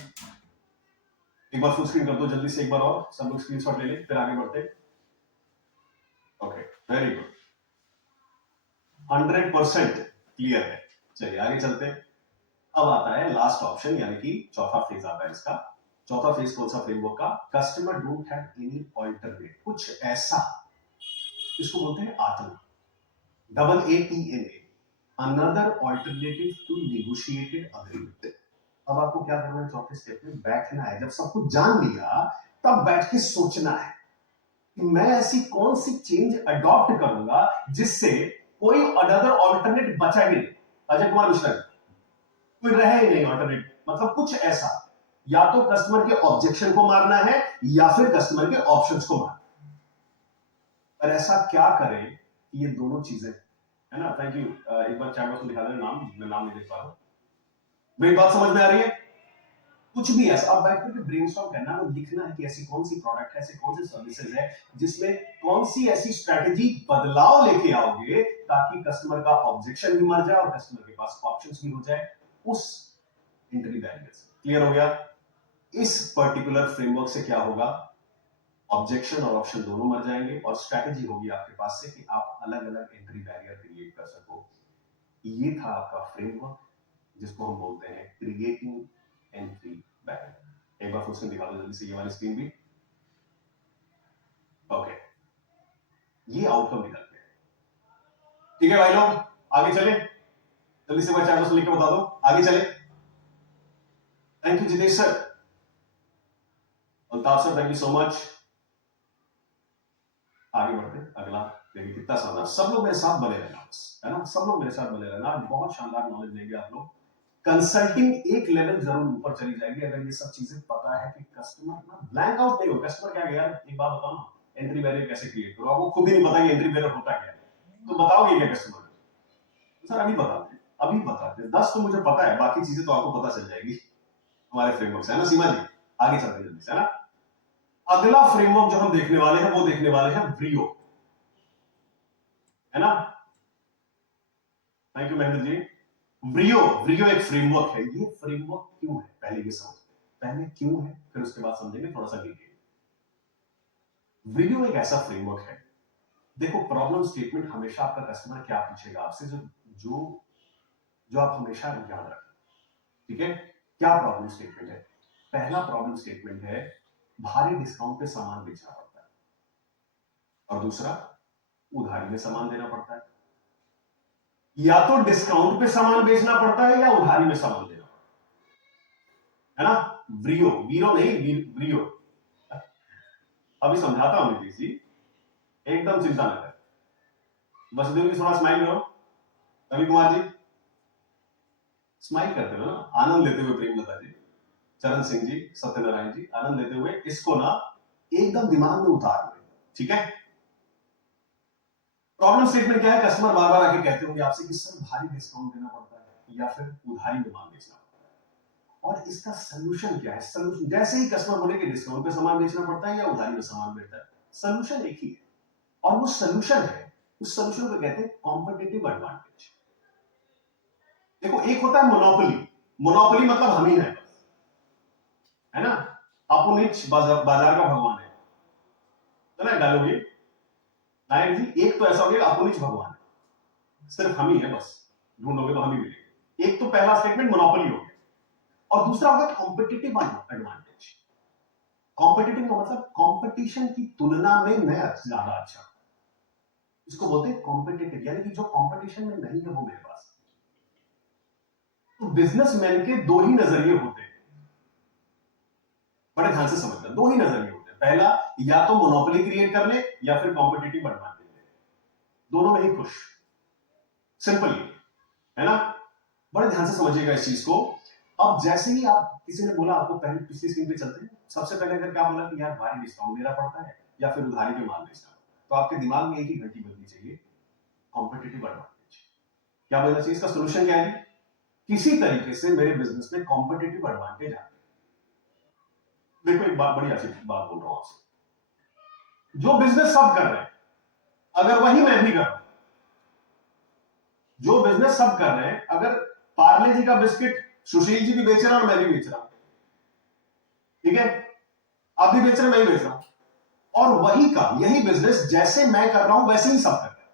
एक बार फुल स्क्रीन कर दो जल्दी से, एक बार और सब लोग स्क्रीनशॉट ले लें, फिर आगे बढ़ते। ओके, वेरी गुड, 100% क्लियर है। चलिए आगे चलते हैं। अब आता है लास्ट ऑप्शन, यानी कि चौथा फेज आता है इसका। चौथा फेज कौन सा फ्रेमवर्क का, customer don't have any alternate, कुछ ऐसा, इसको बोलते हैं आत्मा, AATMA, another alternative to negotiated agreement. अब आपको क्या करना है, चौथे स्टेप में बैठना है, जब सब कुछ जान लिया तब बैठ के सोचना है कि मैं ऐसी कौन सी चेंज अडॉप्ट करूंगा जिससे कोई अनदर ऑल्टरनेट बचा ही नहीं। अजय कुमार मिश्रा, कोई रहे ही नहीं ऑल्टरनेट, मतलब कुछ ऐसा, या तो कस्टमर के ऑब्जेक्शन को मारना है या फिर कस्टमर के ऑप्शंस को मारना है। और ऐसा क्या करें कि ये दोनों चीजें, है ना। Thank you. एक बार चैट बॉक्स में दिखा देना नाम, मैं नाम नहीं देख पा रहा हूं। मेरी बात समझ में आ रही है? कुछ भी ऐसा आप बैठ करके ब्रेनस्टॉर्म करना है, लिखना है कि ऐसी कौन सी प्रोडक्ट है, ऐसे कौन सी सर्विसेज है जिसमें कौन सी ऐसी स्ट्रेटेजी बदलाव लेके आओगे ताकि कस्टमर का ऑब्जेक्शन भी मर जाए और कस्टमर के पास ऑप्शंस भी हो जाए उस एंट्री बैरियर से। क्लियर हो गया? इस पर्टिकुलर फ्रेमवर्क से क्या होगा, ऑब्जेक्शन और ऑप्शन दोनों मर जाएंगे और स्ट्रेटेजी होगी आपके पास से कि आप अलग अलग एंट्री बैरियर क्रिएट कर सको। ये था आपका फ्रेमवर्क जिसको हम बोलते हैं क्रिएटिंग एंट्री बैरियर। एक बार फुल स्क्रीन दिखा दो जल्दी से, ये वाली स्क्रीन भी। ओके, ये आउटकम निकलते हैं। ठीक है भाई लोग, आगे चले, जल्दी से चैट बॉक्स लिख के बता दो, आगे चले। Thank you Jitesh sir, Altaf sir, thank you so much. आगे बढ़ते अगला, देखिए कितना शानदार, सब लोग मेरे साथ बने रहना बस, है ना, सब लोग मेरे साथ बने रहना, बहुत शानदार नॉलेज देंगे आप लोग। कंसल्टिंग एक लेवल जरूर ऊपर चली जाएगी अगर ये सब चीजें पता है कि कस्टमर ना ब्लैंक आउट नहीं हो। कस्टमर क्या यार, एक बात बताओ ना, एंट्री बैरियर कैसे क्रिएट करो, आपको खुद ही नहीं पता कि एंट्री बैरियर होता क्या है, तो बताओगे क्या कस्टमर को? सर अभी बताते, अभी बताते, 10 तो मुझे पता है, बाकी चीजें तो आपको पता चल जाएगी हमारे फ्रेमवर्क से, है ना सीमा जी। आगे चलते जल्दी से, है ना। अगला फ्रेमवर्क जो हम देखने वाले हैं वो देखने वाले हैं ब्रियो, है ना। Thank you Mahendra ji. BRIO, BRIO एक फ्रेमवर्क है। ये फ्रेमवर्क क्यों है पहले ये समझ, पहले क्यों है फिर उसके बाद समझेंगे थोड़ा सा डिटेल। ब्रियो एक ऐसा फ्रेमवर्क है, देखो प्रॉब्लम स्टेटमेंट हमेशा आपका कस्टमर क्या पूछेगा आपसे, जो जो जो आप हमेशा याद रखें, ठीक है। क्या प्रॉब्लम स्टेटमेंट है? पहला प्रॉब्लम स्टेटमेंट है भारी डिस्काउंट पे सामान बेचना पड़ता है, और दूसरा उधारी में सामान देना पड़ता है। या तो डिस्काउंट पे सामान बेचना पड़ता है या उधारी में सामान देना पड़ता है ना। ब्रियो, वीरो नहीं, ब्रियो। अभी समझाता हूं नीतीश जी, एकदम चिंता न करें। वसुदेव जी थोड़ा स्माइल करो, रवि कुमार जी स्माइल करते हो ना, आनंद लेते हुए, प्रेमलता जी, चरण सिंह जी, सत्यनारायण जी, आनंद लेते हुए इसको ना एकदम दिमाग में उतार लो, ठीक है। प्रॉब्लम स्टेटमेंट क्या है, कस्टमर बार बार आके कहते होंगे आपसे कि सर भारी डिस्काउंट देना पड़ता है या फिर उधारी में माल बेचना पड़ता है, और इसका सोल्यूशन क्या है। सोल्यूशन जैसे ही कस्टमर बोले कि डिस्काउंट पे सामान बेचना पड़ता है या उधारी में सामान बेचता है, सोल्यूशन एक ही है, और वो सोल्यूशन है, उस सोल्यूशन को कहते हैं कॉम्पिटिटिव एडवांटेज। देखो एक होता है मोनोपोली, मोनोपोली मतलब हम ही है ना, अपुनिच बाजार का भगवान है, तो ना डालोगे नायक जी। एक तो ऐसा हो गया अपुनिच भगवान है, सिर्फ हम ही है बस, ढूंढोगे तो हम ही मिलेंगे। एक तो पहला स्टेटमेंट मोनोपोली हो गया, और दूसरा होगा कॉम्पिटिटिव एडवांटेज। कॉम्पिटिटिव का मतलब कंपटीशन की तुलना में मैं ज्यादा अच्छा, इसको बोलते हैं कॉम्पिटिटिव, यानी कि जो कंपटीशन में नहीं है वो मेरे पास। तो बिजनेसमैन के दो ही नजरिए होते हैं, बड़े ध्यान से समझना, दो ही नजरिए होते हैं। पहला, या तो मोनोपोली क्रिएट कर ले या फिर कॉम्पिटिटिव एडवांटेज ले, दोनों में ही खुश, सिंपल, है ना। बड़े ध्यान से समझिएगा इस चीज को। अब जैसे ही आप, किसी ने बोला आपको, पहले पिछली स्क्रीन पे चलते हैं, सबसे पहले अगर क्या बोला कि यार भारी डिस्काउंट देना पड़ता है या फिर उधारी पे माल बेचना, तो आपके दिमाग में एक ही घंटी बजनी चाहिए, कॉम्पिटिटिव एडवांटेज। क्या बोलना चाहिए, इसका सोल्यूशन क्या है, किसी तरीके से मेरे बिजनेस में कॉम्पिटिटिव एडवांटेज आ। देखो एक बात, बड़ी अच्छी बात बोल रहा हूं आपसे, जो बिजनेस सब कर रहे हैं अगर वही मैं भी कर रहा हूं, जो बिजनेस सब कर रहे हैं, अगर पार्ले जी का बिस्किट सुशील जी भी बेच रहा और मैं भी बेच रहा हूं, ठीक है, आप भी बेच रहे, मैं भी बेच रहा हूं, और वही का यही बिजनेस जैसे मैं कर रहा हूं वैसे ही सब कर रहे हैं।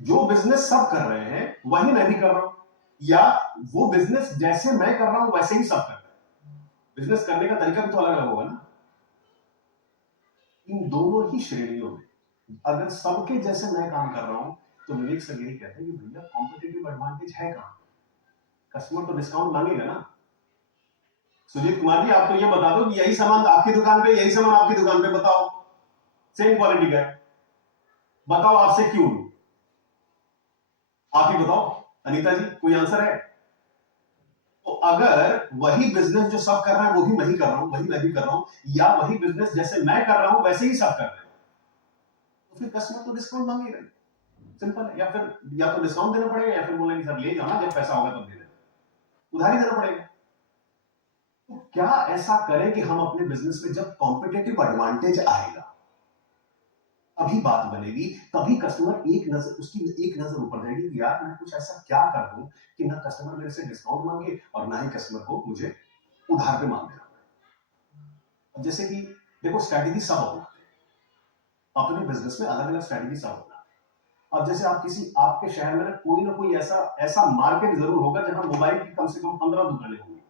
जो बिजनेस सब कर रहे हैं वही मैं भी कर रहा हूं, या वो बिजनेस जैसे मैं कर रहा हूं वैसे ही सब कर रहे हैं। बिजनेस करने का तरीका भी तो अलग अलग होगा ना। इन दोनों ही श्रेणियों में अगर सबके जैसे मैं काम कर रहा हूं, तो विवेक सर यही कहते हैं कि भैया कॉम्पिटिटिव एडवांटेज है कहां, कस्टमर तो डिस्काउंट मांगेगा ना। सुजीत कुमार जी आप तो ये बता दो कि यही सामान आपकी दुकान पे, यही सामान आपकी दुकान पे, बताओ सेम क्वालिटी का है, बताओ आपसे क्यों, आप ही बताओ अनीता जी, कोई आंसर है? तो अगर वही बिजनेस जो सब कर रहा है वो भी मैं ही कर रहा हूं, वही मैं भी कर रहा हूं, या वही बिजनेस जैसे मैं कर रहा हूं वैसे ही सब कर रहे हैं, तो फिर कस्टमर तो डिस्काउंट मांगेगा, सिंपल है। या फिर या तो डिस्काउंट देना पड़ेगा या फिर बोलेंगे सर ले जाना, जब पैसा होगा तब दे देना, उधारी देना पड़ेगा। तो क्या ऐसा करें कि हम अपने बिजनेस में जब कॉम्पिटेटिव एडवांटेज आएगा अभी बात बनेगी, तभी कस्टमर उसकी एक नजर ऊपर जाएगी कि यार मैं कुछ ऐसा क्या कर दूं कि ना कस्टमर मेरे से डिस्काउंट मांगे और ना ही कस्टमर को मुझे उधार पे मांग देना पड़े। अब जैसे कि देखो स्ट्रैटेजी सब अपनाते हैं अपने बिजनेस में, अलग अलग स्ट्रैटेजी सब अपनाते हैं। अब जैसे आप किसी आपके शहर में ना कोई ऐसा ऐसा मार्केट जरूर होगा जहां मोबाइल की कम से कम 15 दुकानें होंगी।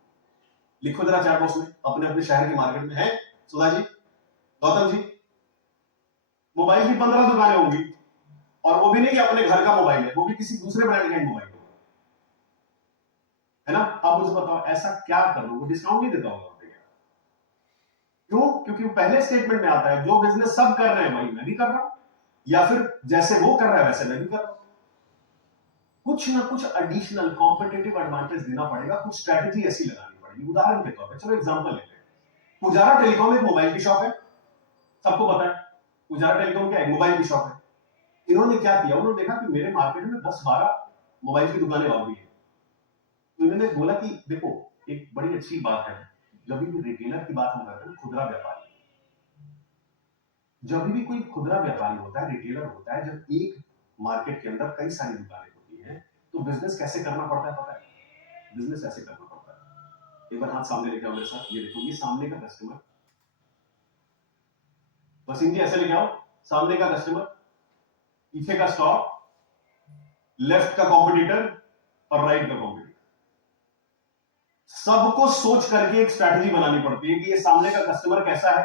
लिखो जरा चैट बॉक्स में अपने अपने शहर के मार्केट में है सुधा जी, गौतम जी, मोबाइल की 15 दुकानें होंगी, और वो भी नहीं कि अपने घर का मोबाइल है, वो भी किसी दूसरे ब्रांड का ही मोबाइल है ना। अब मुझे बताओ ऐसा क्या कर लूं, वो डिस्काउंट नहीं देता होगा। क्यों? क्योंकि पहले स्टेटमेंट में आता है जो बिजनेस सब कर रहे हैं वही मैं भी कर रहा हूं, या फिर जैसे वो कर रहा है वैसे मैं भी कर रहा हूं। कुछ ना कुछ एडिशनल कॉम्पिटेटिव एडवांटेज देना पड़ेगा, कुछ स्ट्रैटेजी ऐसी लगानी पड़ेगी। उदाहरण के तौर पर चलो एग्जांपल लेते हैं, पुजारा टेलीकॉम एक मोबाइल की शॉप है, सबको पता है पुजारा टेलीकॉम क्या है, मोबाइल की शॉप है। इन्होंने क्या किया, उन्होंने देखा कि मेरे मार्केट में 10-12 मोबाइल की दुकानें और भी है, तो इन्होंने बोला कि देखो एक बड़ी अच्छी बात है, जब भी रिटेलर की बात हम करते हैं, खुदरा व्यापारी, जब भी कोई खुदरा व्यापारी होता है, रिटेलर होता है, जब एक मार्केट के अंदर कई सारी दुकानें होती हैं, तो बिजनेस कैसे करना पड़ता है पता है? बिजनेस ऐसे करना पड़ता है, एक बार हाथ सामने लेके आओ मेरे साथ, ये देखो ये सामने का कस्टमर, वसीम जी ऐसे लेके आओ, सामने का कस्टमर, पीछे का स्टॉक, लेफ्ट का कॉम्पिटिटर और राइट का कॉम्पिटिटर। सबको सोच करके एक स्ट्रैटेजी बनानी पड़ती है कि ये सामने का कस्टमर कैसा है,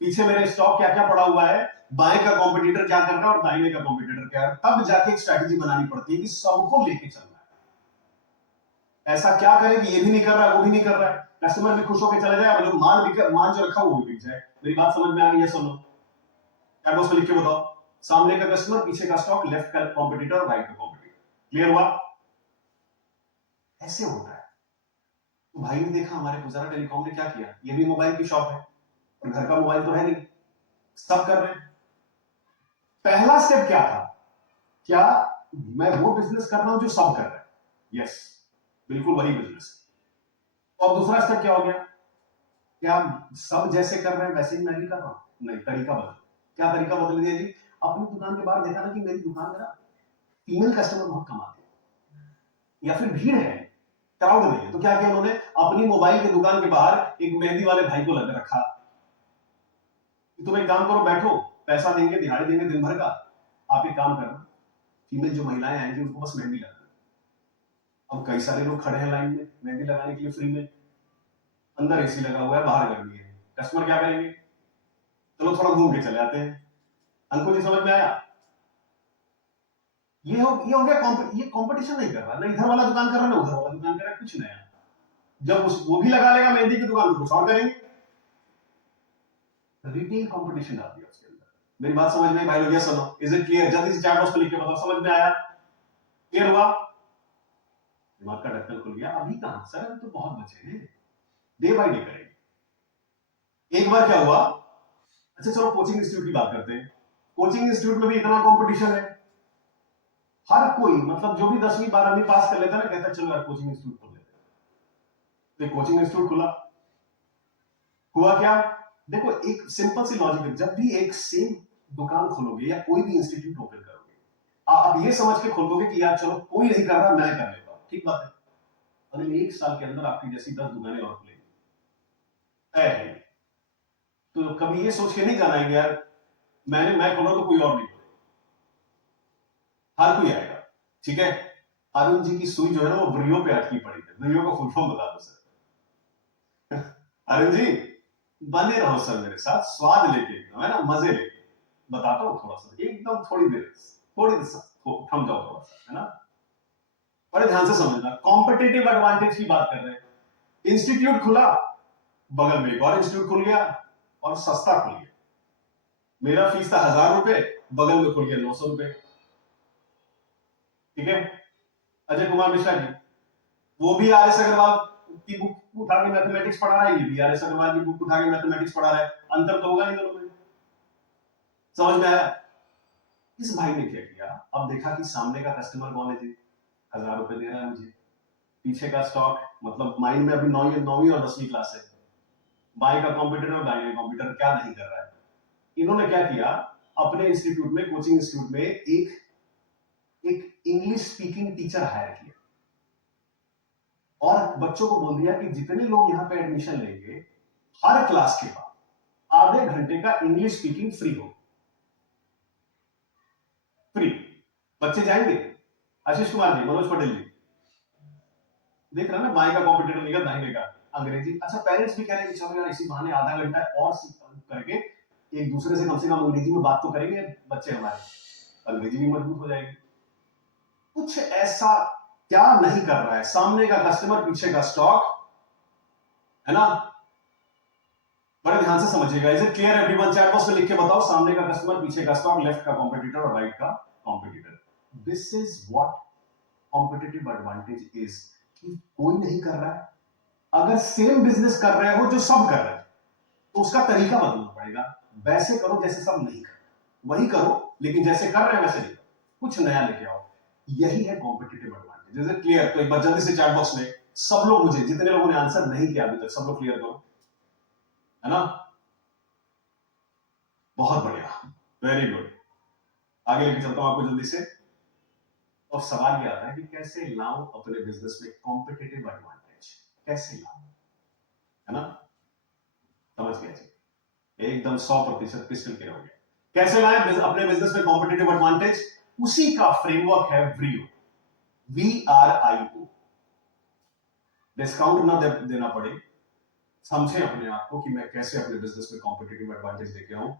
पीछे मेरे स्टॉक क्या क्या पड़ा हुआ है, बाएं का कॉम्पिटिटर क्या कर रहा है और दाहिने का कॉम्पिटिटर क्या है, तब जाके एक स्ट्रैटेजी बनानी पड़ती है कि सबको लेके चलना है। ऐसा क्या करें कि ये भी नहीं कर रहा है वो भी नहीं कर रहा है, कस्टमर भी खुश होकर चला जाए और जो माल जो रखा वो भी बिक जाए। मेरी बात समझ में आ रही है? सुनो क्या दोस्त लिख के बताओ, सामने का कस्टमर, पीछे का स्टॉक, लेफ्ट का कॉम्पिटिटर और राइट का कॉम्पिटिटर। क्लियर हुआ? ऐसे होता है। तो भाई ने देखा हमारे पुजारा टेलीकॉम ने क्या किया, ये भी मोबाइल की शॉप है और घर का मोबाइल तो है नहीं, सब कर रहे हैं। पहला स्टेप क्या था, क्या मैं वो बिजनेस कर रहा हूं जो सब कर रहे हैं? यस, बिल्कुल वही बिजनेस। और दूसरा स्टेप क्या हो गया, क्या सब जैसे कर रहे हैं वैसे ही मैं भी कर रहा हूं? नहीं, तरीका बदल। क्या तरीका बदल दिया जी? अपनी दुकान के बाहर देखा ना कि मेरी दुकान में ना फीमेल कस्टमर बहुत कम आते हैं या फिर भीड़ है, क्राउड नहीं है, तो क्या किया उन्होंने, अपनी मोबाइल की दुकान के बाहर एक मेहंदी वाले भाई को लग रखा, तुम एक काम करो, बैठो, पैसा देंगे, दिहाड़ी देंगे दिन भर का, आप एक काम करना, फीमेल जो महिलाएं आएंगी उनको बस मेहंदी लगाना। अब कई सारे लोग खड़े हैं लाइन में मेहंदी लगाने के लिए फ्री में, अंदर एसी लगा हुआ है, बाहर गर्मी है, कस्टमर क्या करेंगे, चलो थोड़ा घूम के चले आते हैं। अंकुल जी समझ में आया? ये हो गया ये कंपटीशन नहीं कर रहा, ना इधर वाला दुकान कर रहा ना उधर वाला दुकान कर रहा, कुछ नया। जब वो भी लगा लेगा मेहंदी की दुकान, कुछ और करेंगे, रिटेल कंपटीशन आती है उसके अंदर। मेरी बात समझ में आई भाई लोग? यस सुनो, इज इट क्लियर? जल्दी से चैट बॉक्स पे लिख के बताओ, समझ में आया? क्लियर हुआ? दिमाग का ढक्कन खुल गया? अभी कहां सर, अभी तो बहुत बचे हैं, डे बाय डे करेंगे। एक बार क्या हुआ, अच्छा चलो कोचिंग इंस्टीट्यूट की बात करते हैं। कोचिंग इंस्टीट्यूट में भी इतना कंपटीशन है, हर कोई मतलब जो भी 10वीं 12वीं पास कर लेता है ना, कहता है चलो यार कोचिंग इंस्टीट्यूट खोल लेते हैं। तो कोचिंग इंस्टीट्यूट खुला, हुआ क्या, देखो एक सिंपल सी लॉजिक है, जब भी एक सेम दुकान खोलोगे या कोई भी इंस्टीट्यूट ओपन करोगे, आप ये समझ के खोलोगे कि यार चलो कोई नहीं कर रहा मैं कर लेता हूं, ठीक बात है। अगले 1 साल के अंदर आपकी जैसी 10 दुकानें और खुलेंगी, तो कभी ये सोच के नहीं जाना है यार मैं खोला तो कोई और नहीं खोले, हर कोई आएगा। ठीक है, अरुण जी की सुई जो है ना वो ब्रियो पे अटकी पड़ी है, ब्रियो का फुल फॉर्म बता दो सर। अरुण जी बने रहो सर मेरे साथ, स्वाद लेके एकदम, है ना, मजे लेके बताता हूँ थोड़ा सा, एकदम थोड़ी देर थम जाओ थोड़ा सा, है ना, बड़े ध्यान से समझना। कॉम्पिटेटिव एडवांटेज की बात कर रहे हैं, इंस्टीट्यूट खुला, बगल में एक और इंस्टीट्यूट खुल गया और सस्ता खुल गया। मेरा फीस था 1000 रुपए, बगल में खुल गया 900 रुपए। ठीक है, अजय कुमार मिश्रा जी, वो भी आर एस अग्रवाल की बुक उठा के मैथमेटिक्स पढ़ा रहा है, ये भी आर एस अग्रवाल की बुक उठा के मैथमेटिक्स पढ़ा रहा है, अंतर तो होगा नहीं दोनों में। समझ में आया? इस भाई ने क्या किया, अब देखा कि सामने का कस्टमर कौन है जी, 1000 रुपए दे रहा है मुझे, पीछे का स्टॉक, मतलब माइंड में अभी 9वीं और 10वीं क्लास है, बाएं का कंप्यूटर और दाएं का कंप्यूटर क्या नहीं कर रहा है। इन्होंने क्या किया, अपने इंस्टीट्यूट में, कोचिंग इंस्टीट्यूट में एक एक इंग्लिश स्पीकिंग टीचर हायर किया और बच्चों को बोल दिया कि जितने लोग यहाँ पे एडमिशन लेंगे, हर क्लास के बाद आधे घंटे का इंग्लिश स्पीकिंग फ्री हो, फ्री। बच्चे जाएंगे, आशीष कुमार जी, मनोज पटेल जी, देख रहा ना, बाएं का कंप्यूटर निकल, दाहिने का अंग्रेजी। अच्छा, पेरेंट्स भी कह रहे हैं कि चलो यार इसी बहाने आधा घंटा और करके एक दूसरे से कम अंग्रेजी में बात तो करेंगे बच्चे हमारे, अंग्रेजी भी मजबूत हो जाएगी। कुछ ऐसा क्या नहीं कर रहा है, सामने का कस्टमर, पीछे का स्टॉक, है ना। बड़े ध्यान से समझिएगा, is it clear everyone? Chat box में लिख के बताओ, सामने का कस्टमर, पीछे का स्टॉक, लेफ्ट का कॉम्पिटिटर और राइट का competitor. This is what competitive advantage is, कि कोई नहीं कर रहा है। अगर सेम बिजनेस कर रहे हो जो सब कर रहे हैं, तो उसका तरीका बदलना पड़ेगा। वैसे करो जैसे सब नहीं कर, वही करो लेकिन जैसे कर रहे हैं वैसे नहीं करो, कुछ नया लेके आओ। यही है competitive advantage. Is it clear? तो एक बार जल्दी से चैट बॉक्स में सब लोग, मुझे जितने लोगों ने आंसर नहीं किया अभी तक, सब लोग क्लियर करो, है ना। बहुत बढ़िया, वेरी गुड। आगे लेके चलता हूं आपको जल्दी से। और सवाल ये आता है कि कैसे लाऊं अपने बिजनेस में कॉम्पिटिटिव एडवांटेज, कैसे लाऊं, है ना। समझ गया जी, एकदम 100% क्रिस्टल क्लियर हो गया। कैसे लाएं अपने बिजनेस में कॉम्पिटिटिव एडवांटेज? उसी का फ्रेमवर्क है व्रियो, VRIO। डिस्काउंट ना देना पड़े, समझे अपने आप को कि मैं कैसे अपने बिजनेस में कॉम्पिटिटिव एडवांटेज लेके आऊं।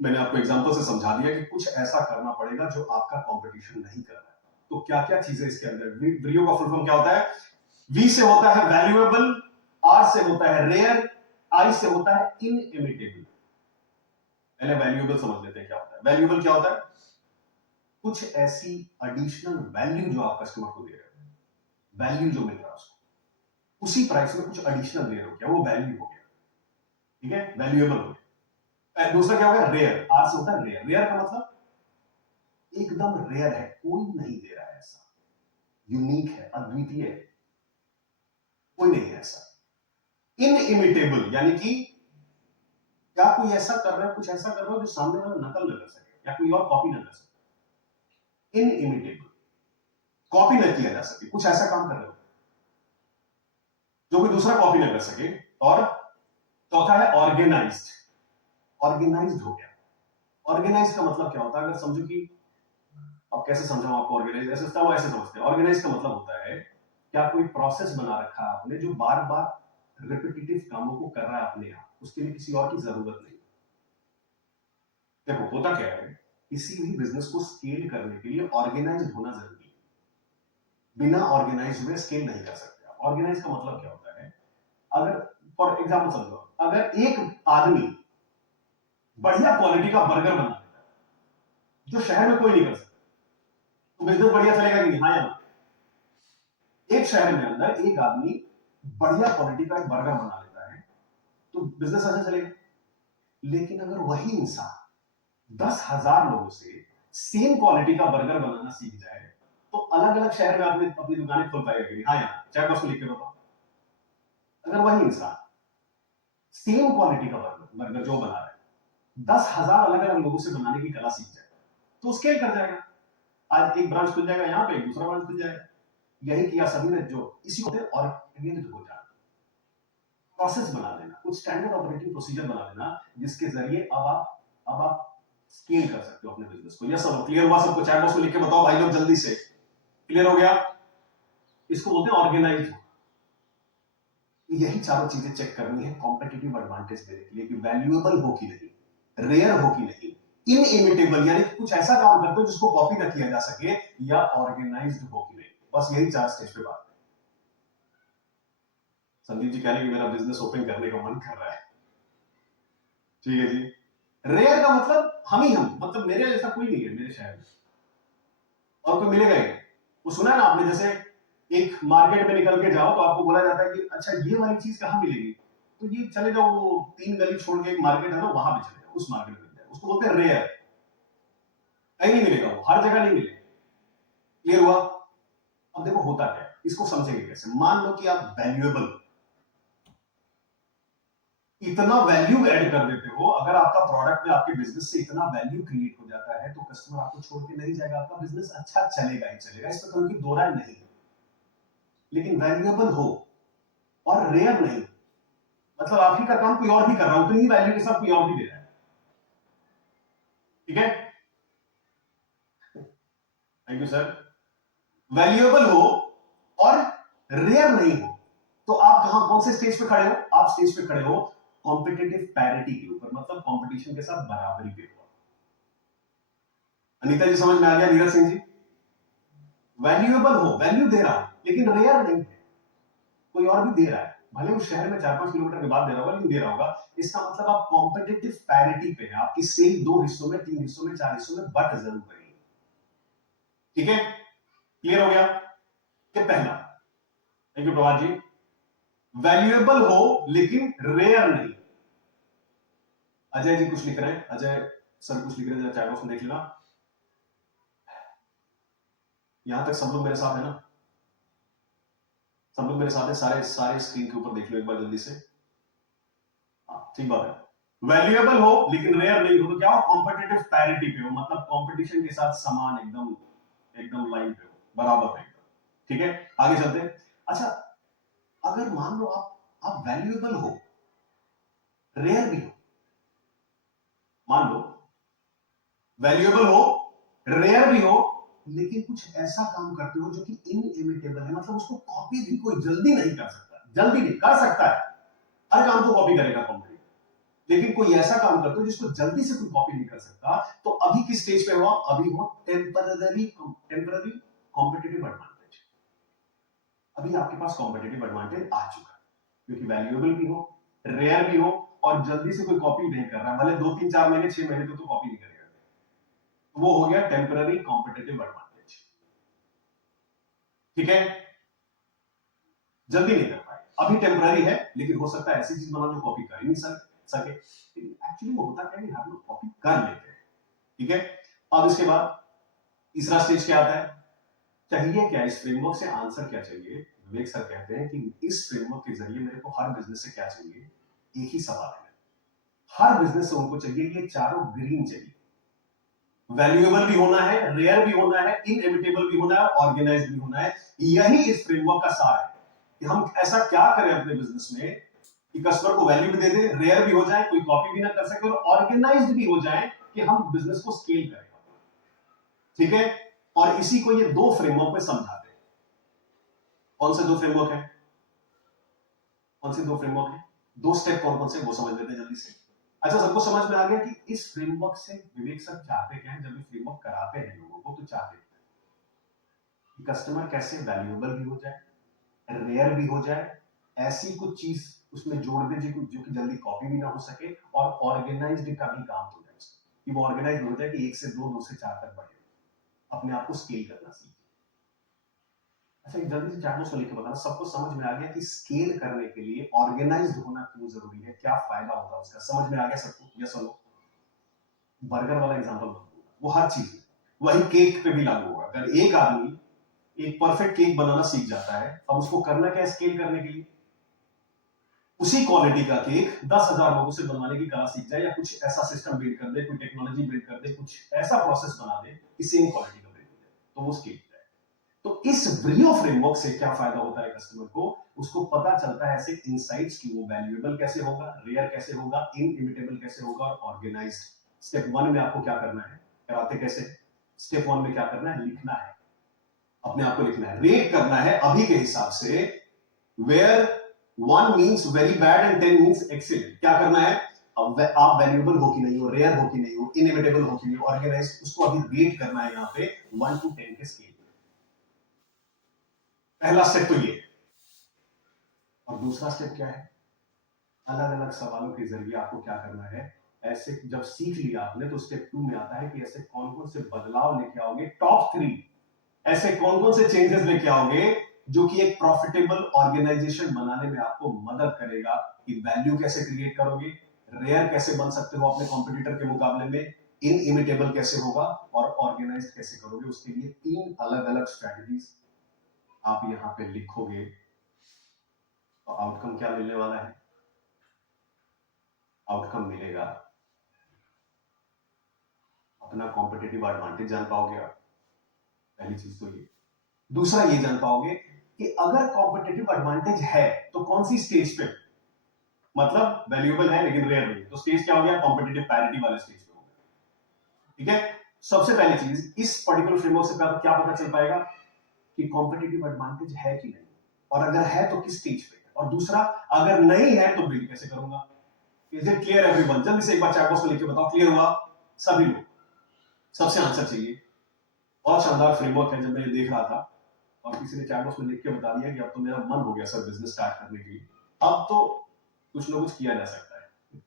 मैंने आपको एग्जांपल से समझा दिया कि कुछ ऐसा करना पड़ेगा जो आपका कंपटीशन नहीं कर रहा है। तो क्या क्या चीजें इसके अंदर, व्रियो का फुल फॉर्म क्या होता है? V से होता है वैल्यूएबल, R से होता है रेयर, I से होता है इनइमिटेबल। पहले वैल्यूएबल समझ लेते हैं क्या होता है। वैल्यूएबल क्या होता है? कुछ ऐसी एडिशनल वैल्यू जो आप कस्टमर को दे रहे हो, वैल्यू जो मिल रहा है उसको, उसी प्राइस में कुछ एडिशनल दे रहे हो, क्या वो वैल्यू हो गया, ठीक है, वैल्यूएबल हो गया। दूसरा क्या होगा? रेयर, आर से होता है रेयर। रेयर का मतलब एकदम रेयर है, कोई नहीं दे रहा है ऐसा, यूनिक है, अद्वितीय है, कोई नहीं है ऐसा। इनइमिटेबल यानी कि क्या कोई ऐसा कर रहा है, कुछ ऐसा कर रहा है जो सामने वाला नकल न कर सके या कोई और कॉपी न कर सके। इनइमिटेबल, कॉपी न किया जा सके, कुछ ऐसा काम कर रहे हो जो कोई दूसरा कॉपी न कर सके। और चौथा है ऑर्गेनाइज्ड। ऑर्गेनाइज्ड हो गया। ऑर्गेनाइज का मतलब क्या होता है? अगर समझो कि, अब कैसे समझाऊं आपको ऑर्गेनाइज, ऐसे चलो ऐसे समझते हैं। ऑर्गेनाइज का मतलब होता है क्या कोई प्रोसेस बना रखा है आपने जो बार बार रिपीटेटिव कामों को कर रहा है अपने आप, उसके लिए किसी और की जरूरत नहीं। देखो होता क्या है, किसी भी बिजनेस को स्केल करने के लिए ऑर्गेनाइज होना जरूरी है। बिना ऑर्गेनाइज हुए स्केल नहीं कर सकते आप। ऑर्गेनाइज का मतलब क्या होता है? अगर फॉर एग्जाम्पल समझो, अगर एक आदमी बढ़िया क्वालिटी का बर्गर बना देता है जो शहर में कोई नहीं कर सकता, तो बिजनेस बढ़िया चलेगा कि नहीं? हाँ या ना? एक शहर में अंदर एक आदमी बढ़िया क्वालिटी का एक बर्गर बना लेता है तो बिजनेस अच्छा चलेगा। लेकिन अगर वही इंसान 10,000 लोगों से सेम क्वालिटी का बर्गर बनाना सीख जाए तो अलग अलग शहर में आपने अपनी दुकानें खोल पाएगा कि नहीं? हाँ यार, चैट बॉक्स में लिख के बताओ। अगर वही इंसान सेम क्वालिटी का बर्गर जो बना रहा है 10,000 अलग अलग लोगों से बनाने की कला सीख जाए तो स्केल कर जाएगा। आज एक ब्रांच खुल जाएगा यहाँ पे, एक दूसरा ब्रांच खुल जाएगा। यही किया सभी ने, जो इसी होते और हो जाना, प्रोसेस बना देना, कुछ स्टैंडर्ड ऑपरेटिंग प्रोसीजर बना देना जिसके जरिए अब आप स्केल कर सकते हो अपने बिजनेस को। यस सर, क्लियर हुआ सबको? चैट बॉक्स में लिख के बताओ भाई लोग जल्दी से। क्लियर हो गया? इसको बोलते हैं ऑर्गेनाइज। यही चारों चीजें चेक करनी है कॉम्पिटिटिव एडवांटेज देने के लिए कि वैल्यूएबल हो कि नहीं, रेयर हो कि नहीं, इनइमिटेबल यानी कुछ ऐसा काम करते हो जिसको कॉपी ना किया जा सके, या ऑर्गेनाइज्ड हो कि नहीं। बस यही 4 स्टेज पे बात है। संदीप जी कह रहे हैं कि मेरा बिजनेस ओपन करने का मन कर रहा है। ठीक है जी। रेयर का मतलब हम ही हम, मतलब मेरे जैसा कोई नहीं है मेरे शहर में, और कोई मिलेगा ही। वो सुना है ना आपने, जैसे एक मार्केट में निकल के जाओ तो आपको बोला जाता है कि अच्छा ये वाली चीज कहाँ मिलेगी, तो ये चले जाओ, वो 3 गली छोड़ के एक मार्केट है ना, वहां पे चले जाओ, उस मार्केट में जाओ, उसको बोलते हैं रेयर। कहीं नहीं मिलेगा, वो हर जगह नहीं मिलेगा। क्लियर हुआ? अब देखो होता क्या है, इसको समझेंगे कैसे। मान लो कि आप वैल्यूएबल, इतना वैल्यू ऐड कर देते हो, अगर आपका प्रोडक्ट में आपके बिजनेस से इतना वैल्यू क्रिएट हो जाता है तो कस्टमर आपको छोड़ के नहीं जाएगा, आपका बिजनेस अच्छा चलेगा ही चलेगा, इसमें कोई दो राय नहीं। लेकिन वैल्यूएबल हो और रेयर नहीं, मतलब आप ही का काम कोई और भी कर रहा है, उतनी ही वैल्यू के साथ कोई और भी दे रहा है। ठीक है, थैंक यू सर। वैल्यूएबल हो और रेयर नहीं हो, तो आप कहां, कौन से स्टेज पे खड़े हो? आप स्टेज पे खड़े हो कॉम्पिटिटिव पैरिटी के ऊपर, मतलब कंपटीशन के साथ बराबरी पे हो। अनीता जी समझ में आ गया? नीरज सिंह जी, वैल्यूएबल हो, वैल्यू दे रहा हूं, लेकिन रेयर नहीं है, कोई और भी दे रहा है, भले उस शहर में 4-5 किलोमीटर के बाद दे रहा होगा, लेकिन दे रहा होगा। इसका मतलब आप कॉम्पिटिटिव पैरिटी पे है, आपकी सेल 2 हिस्सों में, 3 हिस्सों में, 4 हिस्सों में बट जरूर करेगी। ठीक है, क्लियर हो गया? ये पहला। Thank you Prabhat ji. Valuable हो लेकिन रेयर नहीं। अजय जी कुछ लिख रहे हैं, अजय सर कुछ लिख रहे हैं, चैट बॉक्स में देख लेना। यहां तक सब लोग मेरे साथ है ना? सब लोग मेरे साथ है, सारे सारे स्क्रीन के ऊपर देख लो एक बार जल्दी से। ठीक बात है। वैल्यूएबल हो लेकिन रेयर नहीं हो तो क्या हो? कॉम्पिटिटिव पैरिटी पे हो, मतलब कंपटीशन के साथ समान, एकदम एकदम लाइन पे हो, बराबर पे एकदम। ठीक है, आगे चलते हैं। अच्छा, अगर मान लो आप वैल्यूएबल हो, रेयर भी हो, मान लो वैल्यूएबल हो, रेयर भी हो, लेकिन कुछ ऐसा काम करते हो जो कि इनइमिटेबल है, मतलब उसको कॉपी भी कोई जल्दी नहीं कर सकता, जल्दी नहीं कर सकता है, हर काम को कॉपी करेगा कंपनी, लेकिन कोई ऐसा काम करते हो जिसको जल्दी से कोई कॉपी नहीं कर सकता, तो अभी किस स्टेज पे हो आप? अभी हो टेम्पररी कॉम्पिटिटिव एडवांटेज। अभी आपके पास कॉम्पिटिटिव एडवांटेज आ चुका है, क्योंकि वैल्यूएबल भी हो, रेयर भी हो, और जल्दी से कोई कॉपी नहीं कर रहा, भले 2-3-4 महीने 6 महीने तो कॉपी नहीं करेगा, तो वो हो गया टेम्पररी कॉम्पिटिटिव एडवांटेज। ठीक है, जल्दी नहीं कर पाए, अभी टेम्पररी है, लेकिन हो सकता है ऐसी चीज बना जो कॉपी कर ही नहीं सके, एक्चुअली वो होता है कि हम लोग कॉपी कर लेते हैं। ठीक है, अब इसके बाद तीसरा स्टेज क्या आता है? चाहिए क्या इस फ्रेमवर्क से? आंसर क्या चाहिए? विवेक सर कहते हैं कि इस फ्रेमवर्क के जरिए मेरे को हर बिजनेस से क्या चाहिए? एक ही सवाल है, हर बिजनेस से उनको चाहिए ये चारों ग्रीन चाहिए, वैल्यूएबल भी होना है, रेयर भी होना है, इनएविटेबल भी होना है, ऑर्गेनाइज भी होना है। यही इस फ्रेमवर्क का सार है कि हम ऐसा क्या करें अपने बिजनेस में कि कस्टमर को वैल्यू भी दे दे, रेयर भी हो जाए, कोई कॉपी भी ना कर सके, और ऑर्गेनाइज्ड भी हो जाए कि हम बिजनेस को स्केल करें। ठीक है, और इसी को ये दो फ्रेमवर्क में समझाते हैं। कौन से दो फ्रेमवर्क है? कौन से दो फ्रेमवर्क है? दो स्टेप कौन कौन से, वो समझ लेते हैं जल्दी से। अच्छा, सबको समझ में आ गया कि इस फ्रेमवर्क से विवेक सर चाहते क्या है? जब ये फ्रेमवर्क कराते हैं लोगों को, तो चाहते हैं कि कस्टमर कैसे वैल्यूएबल भी हो जाए, रेयर भी हो जाए, ऐसी कुछ चीज उसमें जोड़ दे जो कि जल्दी कॉपी भी ना हो सके, और ऑर्गेनाइज्ड का भी काम हो जाए, कि वो ऑर्गेनाइज हो जाए कि 1 से 2, 2 से 4 तक बढ़े, अपने आप को स्केल करना सीखे। अच्छा, एक जल्दी से चैट बॉक्स में लिख के बताना, सबको समझ में आ गया कि स्केल करने के लिए ऑर्गेनाइज्ड होना क्यों जरूरी है, क्या फायदा होता है उसका? समझ में आ गया सबको? यस और नो? बर्गर वाला एग्जांपल, वो हर चीज में, वही केक पे भी लागू होगा। अगर एक आदमी एक परफेक्ट केक बनाना सीख जाता है, अब उसको करना क्या है स्केल करने के लिए? उसी क्वालिटी का केक 10,000 लोगों से बनवाने की कला सीख जाए, या कुछ ऐसा सिस्टम बिल्ड कर दे, कोई टेक्नोलॉजी बिल्ड कर दे, कुछ ऐसा प्रोसेस बना दे कि सेम क्वालिटी का बिल्ड हो जाए, तो वो स्केल। तो इस ब्रियो फ्रेमवर्क से क्या फायदा होता है कस्टमर को? उसको पता चलता है ऐसे इनसाइट्स कि वो वैल्यूएबल कैसे होगा, रेयर कैसे होगा, इनइमिटेबल कैसे होगा, और ऑर्गेनाइज्ड। स्टेप 1 में आपको क्या करना है, कराते कैसे? स्टेप 1 में क्या करना है? लिखना है, अपने आप को लिखना है, रेट करना है अभी के हिसाब से, where 1 means very bad and 10 means excellent. क्या करना है? अब आप वैल्यूएबल हो कि नहीं हो, रेयर हो कि नहीं हो, इनइमिटेबल हो कि नहीं हो, ऑर्गेनाइज्ड, उसको अभी रेट करना है यहाँ पे 1 to 10 के स्केल। पहला स्टेप तो ये, और दूसरा स्टेप क्या है? अलग अलग सवालों के जरिए आपको क्या करना है, ऐसे जब सीख लिया आपने, तो स्टेप 2 में आता है कि ऐसे कौन कौन से बदलाव लेके आओगे, टॉप 3 ऐसे कौन कौन से चेंजेस लेके आओगे जो कि एक प्रॉफिटेबल ऑर्गेनाइजेशन बनाने में आपको मदद करेगा, कि वैल्यू कैसे क्रिएट करोगे, रेयर कैसे बन सकते हो अपने कॉम्पिटिटर के मुकाबले में, इनइमिटेबल कैसे होगा, और ऑर्गेनाइज कैसे करोगे, उसके लिए 3 अलग अलग स्ट्रैटेजीज आप यहां पे लिखोगे तो आउटकम क्या मिलने वाला है? आउटकम मिलेगा अपना कॉम्पिटिटिव एडवांटेज जान पाओगे आप, पहली चीज तो ये। दूसरा ये जान पाओगे कि अगर कॉम्पिटिटिव एडवांटेज है तो कौन सी स्टेज पे, मतलब वैल्यूएबल है लेकिन रेयर नहीं, तो स्टेज क्या हो गया? कॉम्पिटिटिव पैरिटी वाले स्टेज पे हो गया। ठीक है, सबसे पहली चीज इस पर्टिकुलर फ्रेमवर्क से क्या पता चल पाएगा कि कॉम्पिटिटिव एडवांटेज है कि नहीं, और अगर है तो किस स्टेज पे, और दूसरा अगर नहीं है तो बिल्ड कैसे करूंगा। Is it clear everyone? जल्दी से एक बार चैट बॉक्स में लिख के बताओ, क्लियर हुआ सभी लोग? सबसे आंसर चाहिए। बहुत शानदार फ्रेमवर्क है, जब मैं देख रहा था और किसी ने चैट बॉक्स में लिख के बता दिया कि अब तो मेरा मन हो गया सर बिजनेस स्टार्ट करने के लिए, अब तो कुछ ना कुछ किया जा सकता है।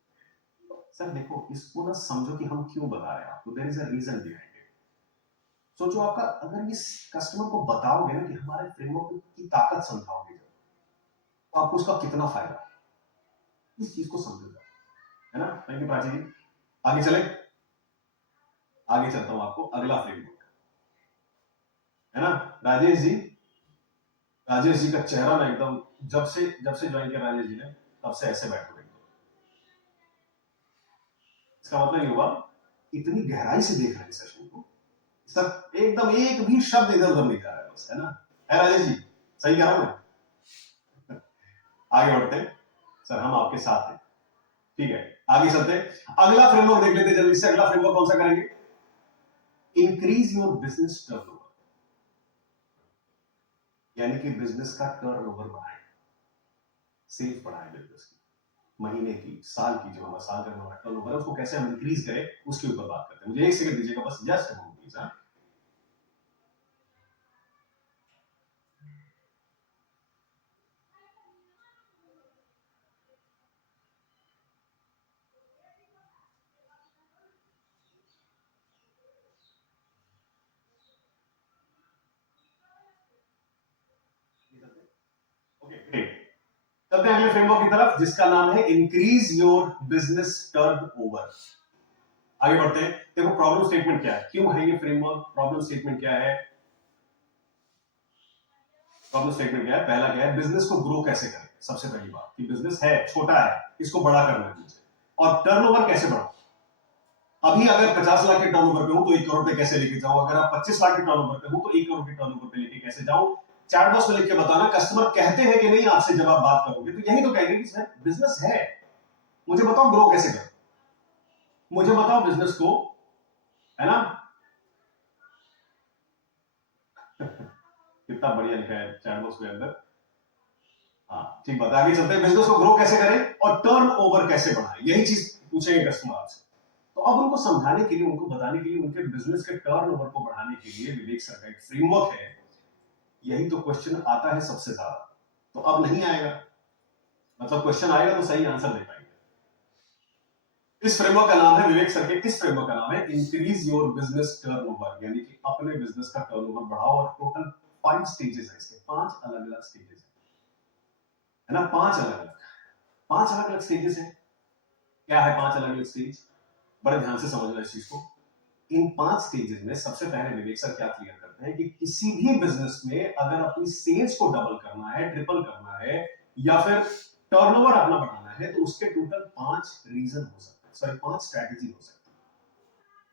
सर देखो, इसको ना समझो कि हम क्यों बता रहे हैं आपको, there is a reason behind it. सोचो, आपका अगर इस कस्टमर को बताओगे ना कि हमारे फ्रेमवर्क की ताकत समझाओगे तो आपको उसका कितना फायदा, इस चीज को समझेगा, है ना? थैंक यू प्राची जी। आगे चले, आगे चलता हूं आपको अगला फ्रेमवर्क, है ना? राजेश जी, राजेश जी का चेहरा ना एकदम, जब से ज्वाइन किया राजेश जी ने तब से ऐसे बैठे हुए। इसका मतलब ये हुआ इतनी गहराई से देख रहे हैं सेशन को, सब एकदम एक भी शब्द इधर उधर नहीं जा रहा है बस, है ना? है राजेश जी, सही कह रहा हूं मैं? आगे बढ़ते हैं सर, हम आपके साथ हैं। ठीक है, आगे चलते हैं, अगला फ्रेमवर्क देख लेते हैं जल्दी से। अगला फ्रेमवर्क कौन सा करेंगे? इंक्रीज योर बिजनेस टर्नओवर, यानी कि बिजनेस का टर्नओवर बढ़ाए, सेल्स बढ़ाए बिजनेस की, महीने की, साल की, जो हमारा साल का हमारा टर्नओवर है उसको कैसे हम इंक्रीज करें, उसके ऊपर बात करते हैं। मुझे एक सेकंड दीजिएगा बस, just a moment please. Okay great, चलते हैं अगले फ्रेमवर्क की तरफ जिसका नाम है इंक्रीज योर बिजनेस टर्नओवर। आगे बढ़ते हैं। देखो प्रॉब्लम स्टेटमेंट क्या है, क्यों है ये फ्रेमवर्क, प्रॉब्लम स्टेटमेंट क्या है? प्रॉब्लम स्टेटमेंट क्या है? पहला क्या है, बिजनेस को ग्रो कैसे करें। सबसे पहली बात कि बिजनेस है, छोटा है, इसको बड़ा करना है मुझे, और टर्नओवर कैसे बढ़ाऊं। अभी अगर 50 लाख के टर्नओवर पे हूं तो 1 करोड़ पे कैसे लेके जाऊं, अगर आप 25 लाख के टर्नओवर पे हूं तो 1 करोड़ के टर्नओवर पे लेके कैसे जाऊं। चैट बॉक्स में लिख के बताना, कस्टमर कहते हैं कि नहीं आपसे जब आप बात करोगे तो यही तो कहेंगे कि सर बिजनेस है, मुझे बताओ ग्रो कैसे करूं, मुझे बताओ बिजनेस को, है ना? कितना बढ़िया लिखा है चैट बॉक्स के अंदर। हाँ ठीक बात, आगे चलते हैं। बिजनेस को ग्रो कैसे करें और टर्न ओवर कैसे बढ़ाएं, यही चीज पूछेंगे कस्टमर आपसे। तो अब उनको समझाने के लिए, उनको बताने के लिए, उनके बिजनेस के टर्न ओवर को बढ़ाने के लिए विवेक सर का एक फ्रेमवर्क है। यही तो क्वेश्चन आता है सबसे ज्यादा, तो अब नहीं आएगा, मतलब क्वेश्चन आएगा तो सही आंसर दे पाएंगे। इस फ्रेमवर्क का नाम है, विवेक सर के इस फ्रेमवर्क का नाम है इंक्रीज योर बिजनेस टर्नओवर, यानी कि अपने बिजनेस का टर्नओवर बढ़ाओ। और टोटल 5 स्टेजेस है इसके, 5 अलग अलग स्टेजेस है ना? 5 अलग अलग स्टेजेस है। क्या है 5 अलग अलग स्टेज? बड़े ध्यान से समझना इस चीज को। इन 5 स्टेजेस में सबसे पहले विवेक सर क्या क्लियर करते हैं कि किसी भी बिजनेस में अगर अपनी सेल्स को डबल करना है, ट्रिपल करना है, या फिर टर्नओवर अपना बढ़ाना है, तो उसके टोटल 5 रीजन हो सकते हैं, सॉरी 5 स्ट्रैटेजी हो सकती है।